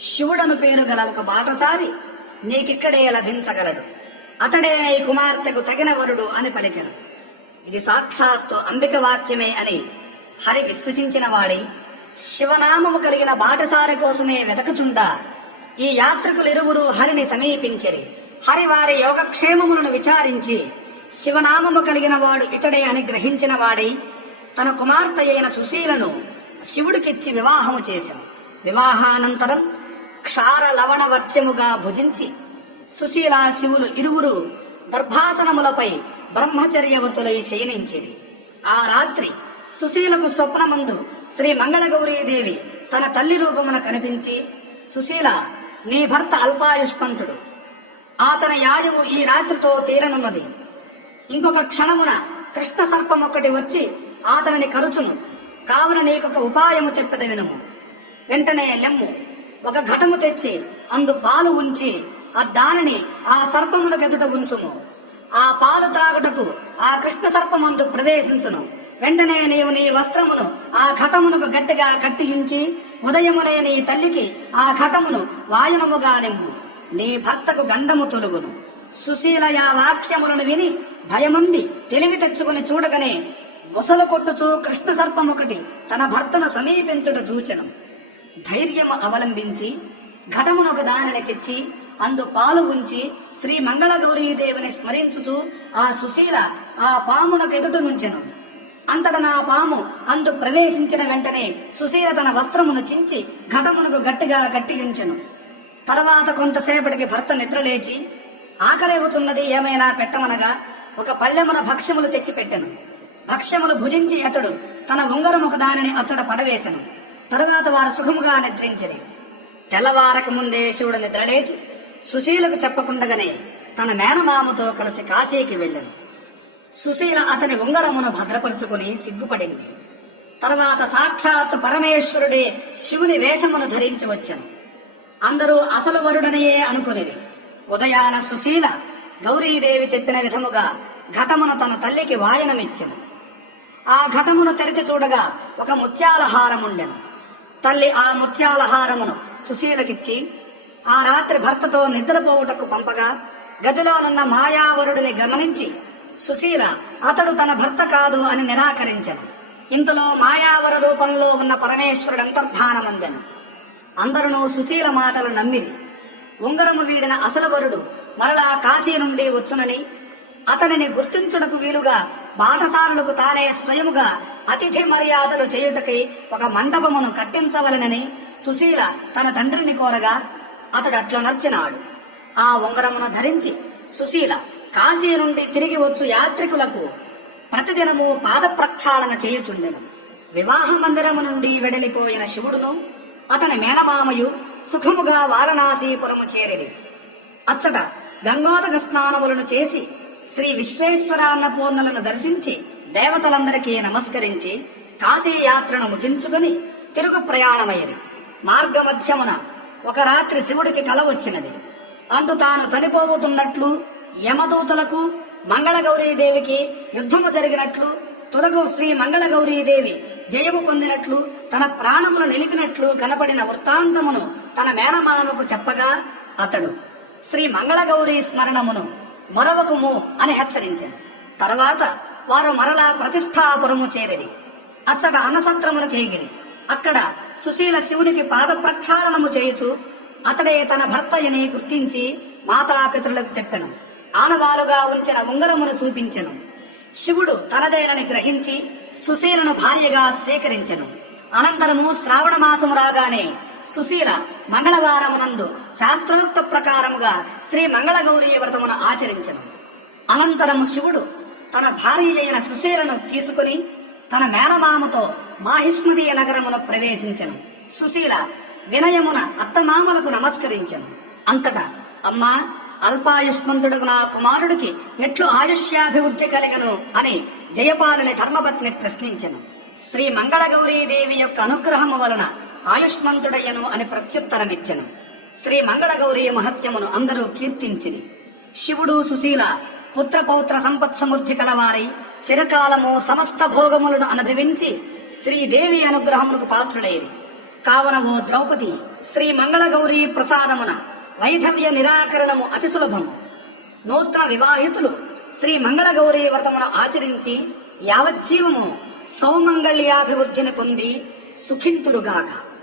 శివుడను పేరు గల ఒక బాటసారి నీకిక్కడే లభించగలడు, అతడే నీ కుమార్తెకు తగిన వరుడు అని పలికెను. ఇది సాక్షాత్తు అంబిక వాక్యమే అని హరి విశ్వసించిన వాడై శివనామము కలిగిన బాటసారి కోసమే వెతకుచుండా ఈ యాత్రికులిరువురు హరిని సమీపించిరి. హరి వారి యోగక్షేమములను విచారించి శివనామము కలిగిన వాడు ఇతడే అని గ్రహించిన వాడై తన కుమార్తె అయిన సుశీలను శివుడికిచ్చి వివాహము చేశాను. వివాహానంతరం క్షార లవణ వర్చ్యముగా భుజించి సుశీల శివులు ఇరువురు దర్భాసనములపై బ్రహ్మచర్యవతులై శయనించిరి. ఆ రాత్రి సుశీలకు స్వప్నమందు శ్రీ మంగళగౌరీదేవి తన తల్లి రూపమున కనిపించి, సుశీల, నీ భర్త అల్పాయుష్మంతుడు, అతని యాయువు ఈ రాత్రితో తీరనున్నది. ఇంకొక క్షణమున కృష్ణ సర్పం ఒకటి వచ్చి అతనిని కరుచును. కావున నీకొక ఉపాయము చెప్పెద వినుము. వెంటనే లెమ్ము, ఒక ఘటము తెచ్చి అందు పాలు ఉంచి దానిని ఆ సర్పమునకు ఎదుట ఉంచుము. ఆ పాలు త్రాగుటకు ఆ కృష్ణ సర్పమందు ప్రవేశించును. వెంటనే నీవు నీ వస్త్రమును ఆ ఘటమునకు గట్టిగా కట్టియుంచి ఉదయమునే నీ తల్లికి ఆ ఘటమును వాయనముగా నిమ్ము. నీ భర్తకు గంధము తొలుగును. సుశీల ఆ వాక్యములను విని భయమంది తెలివి తెచ్చుకుని చూడగానే బొసలు కొట్టుచూ కృష్ణ సర్పం ఒకటి తన భర్తను సమీపించుట చూచెను. ధైర్యము అవలంబించి ఘటమునొక దానిని తెచ్చి అందు పాలు ఉంచి శ్రీ మంగళగౌరీదేవిని స్మరించుచూ ఆ సుశీల ఆ పామునకు ఎదుట నుంచెను. అంతట నా పాము అందు ప్రవేశించిన వెంటనే సుశీల తన వస్త్రమును చించి ఘటమునకు గట్టిగా కట్టియుంచెను. తర్వాత కొంతసేపటికి భర్త నిద్రలేచి ఆకలేగుతున్నది ఏమైనా పెట్టమనగా ఒక పళ్ళెమున భక్ష్యములు తెచ్చి పెట్టెను. భక్ష్యములు భుజించి అతడు తన ఉంగరము ఒక దానిని అచ్చట పడవేశను. తరువాత వారు సుఖముగా నిద్రించిరి. తెల్లవారక ముందే శివుడు నిద్రలేచి సుశీలకు చెప్పకుండగానే తన మేనమామతో కలిసి కాశీకి వెళ్ళెను. సుశీల అతని ఉంగరమును భద్రపరుచుకుని సిగ్గుపడింది. తర్వాత సాక్షాత్ పరమేశ్వరుడే శివుని వేషమును ధరించి వచ్చెను. అందరూ అసలు వరుడనియే అనుకునిది. ఉదయాన సుశీల గౌరీదేవి చెప్పిన విధముగా ఘటమును తన తల్లికి వాయనమిచ్చెను. ఆ ఘటమును తెరిచి చూడగా ఒక ముత్యాల హారముండెను. తల్లి ఆ ముత్యాల హారమును సుశీలకిచ్చి ఆ రాత్రి భర్తతో నిద్రపోవుటకు పంపగా గదిలోనున్న మాయావరుడిని గమనించి సుశీల అతడు తన భర్త కాదు అని నిరాకరించెను. ఇంతలో మాయావర రూపంలో ఉన్న పరమేశ్వరుడు అంతర్ధానమందెను. అందరూ సుశీల మాటలు నమ్మిరి. ఉంగరము వీడిన అసలు వరుడు మరలా కాశీ నుండి వచ్చునని, అతనిని గుర్తించుటకు వీలుగా బాటసారులకు తానే స్వయముగా అతిథి మర్యాదలు చేయుటకై ఒక మండపమును కట్టించవలనని సుశీల తన తండ్రిని కోరగా అతడు అట్లా నర్చినాడు. ఆ ఉంగరమును ధరించి సుశీల కాశీ నుండి తిరిగి వచ్చు యాత్రికులకు ప్రతిదినము పాద ప్రక్షాళన చేయుచుండెను. వివాహ మందిరము నుండి వెడలిపోయిన శివుడును అతని మేనమామయు సుఖముగా వారణాసీపురము చేరిరి. అచ్చట గంగోదక స్నానములను చేసి శ్రీ విశ్వేశ్వరాన్నపూర్ణలను దర్శించి దేవతలందరికీ నమస్కరించి కాశీ యాత్రను ముగించుకుని తిరుగు ప్రయాణమైరి. మార్గమధ్యమున ఒక రాత్రి శివుడికి కల వచ్చినది. అందు తాను చనిపోబోతున్నట్లు యమదూతలకు మంగళగౌరీదేవికి యుద్ధము జరిగినట్లు తొలగు శ్రీ మంగళగౌరీదేవి జయము పొందినట్లు తన ప్రాణములు నిలిపినట్లు కనపడిన వృత్తాంతమును తన మేనమామకు చెప్పగా అతడు శ్రీ మంగళగౌరీ స్మరణమును మొరవకుము అని హెచ్చరించెను. తరువాత వారు మరలా ప్రతిష్టాపురము చేరిరి. అచ్చట అన్నసత్రమును కేగిరి. అక్కడ సుశీల శివునికి పాద ప్రక్షాళనము చేయుచు అతడే తన భర్తయని గుర్తించి మాతాపితరులకు చెప్పెను. ఆనవాలుగా ఉంచిన ఉంగరమును చూపించెను. శివుడు తనదేనని గ్రహించి సుశీలను భార్యగా స్వీకరించెను. అనంతరము శ్రావణ మాసము రాగానే సుశీల మంగళవారమునందు శాస్త్రోక్త ప్రకారముగా శ్రీ మంగళగౌరీ వ్రతమును ఆచరించెను. అనంతరము శివుడు తన భార్య అయిన సుశీలను తీసుకుని తన మేనమామతో మాహిష్మదీయ నగరమును ప్రవేశించెను. సుశీల వినయమున అత్తమామలకు నమస్కరించెను. అంతటా అమ్మా, అల్పాయుష్మంతుడు నా కుమారుడికి ఎట్లు ఆయుష్యాభివృద్ధి కలిగను అని జయపాలుని ధర్మపత్ని ప్రశ్నించెను. శ్రీ మంగళగౌరీదేవి యొక్క అనుగ్రహము వలన ఆయుష్మంతుడయ్యను అని ప్రత్యుత్తరమిచ్చెను. శ్రీ మంగళగౌరీ మహత్యమును అందరూ కీర్తించిరి. శివుడు సుశీల పుత్ర పౌత్ర సంపత్ సమృద్ధి కలవారై చిరకాలము సమస్త భోగములను అనుభవించి శ్రీదేవి అనుగ్రహములకు పాత్రులైరి. కావున ఓ ద్రౌపది, శ్రీ మంగళగౌరీ ప్రసాదమున వైధవ్య నిరాకరణము అతి సులభము. నూతన వివాహితులు శ్రీ మంగళగౌరీ వ్రతమును ఆచరించి యావజ్జీవము సౌమంగళ్యాభివృద్ధిని పొంది సుఖింతురుగాక.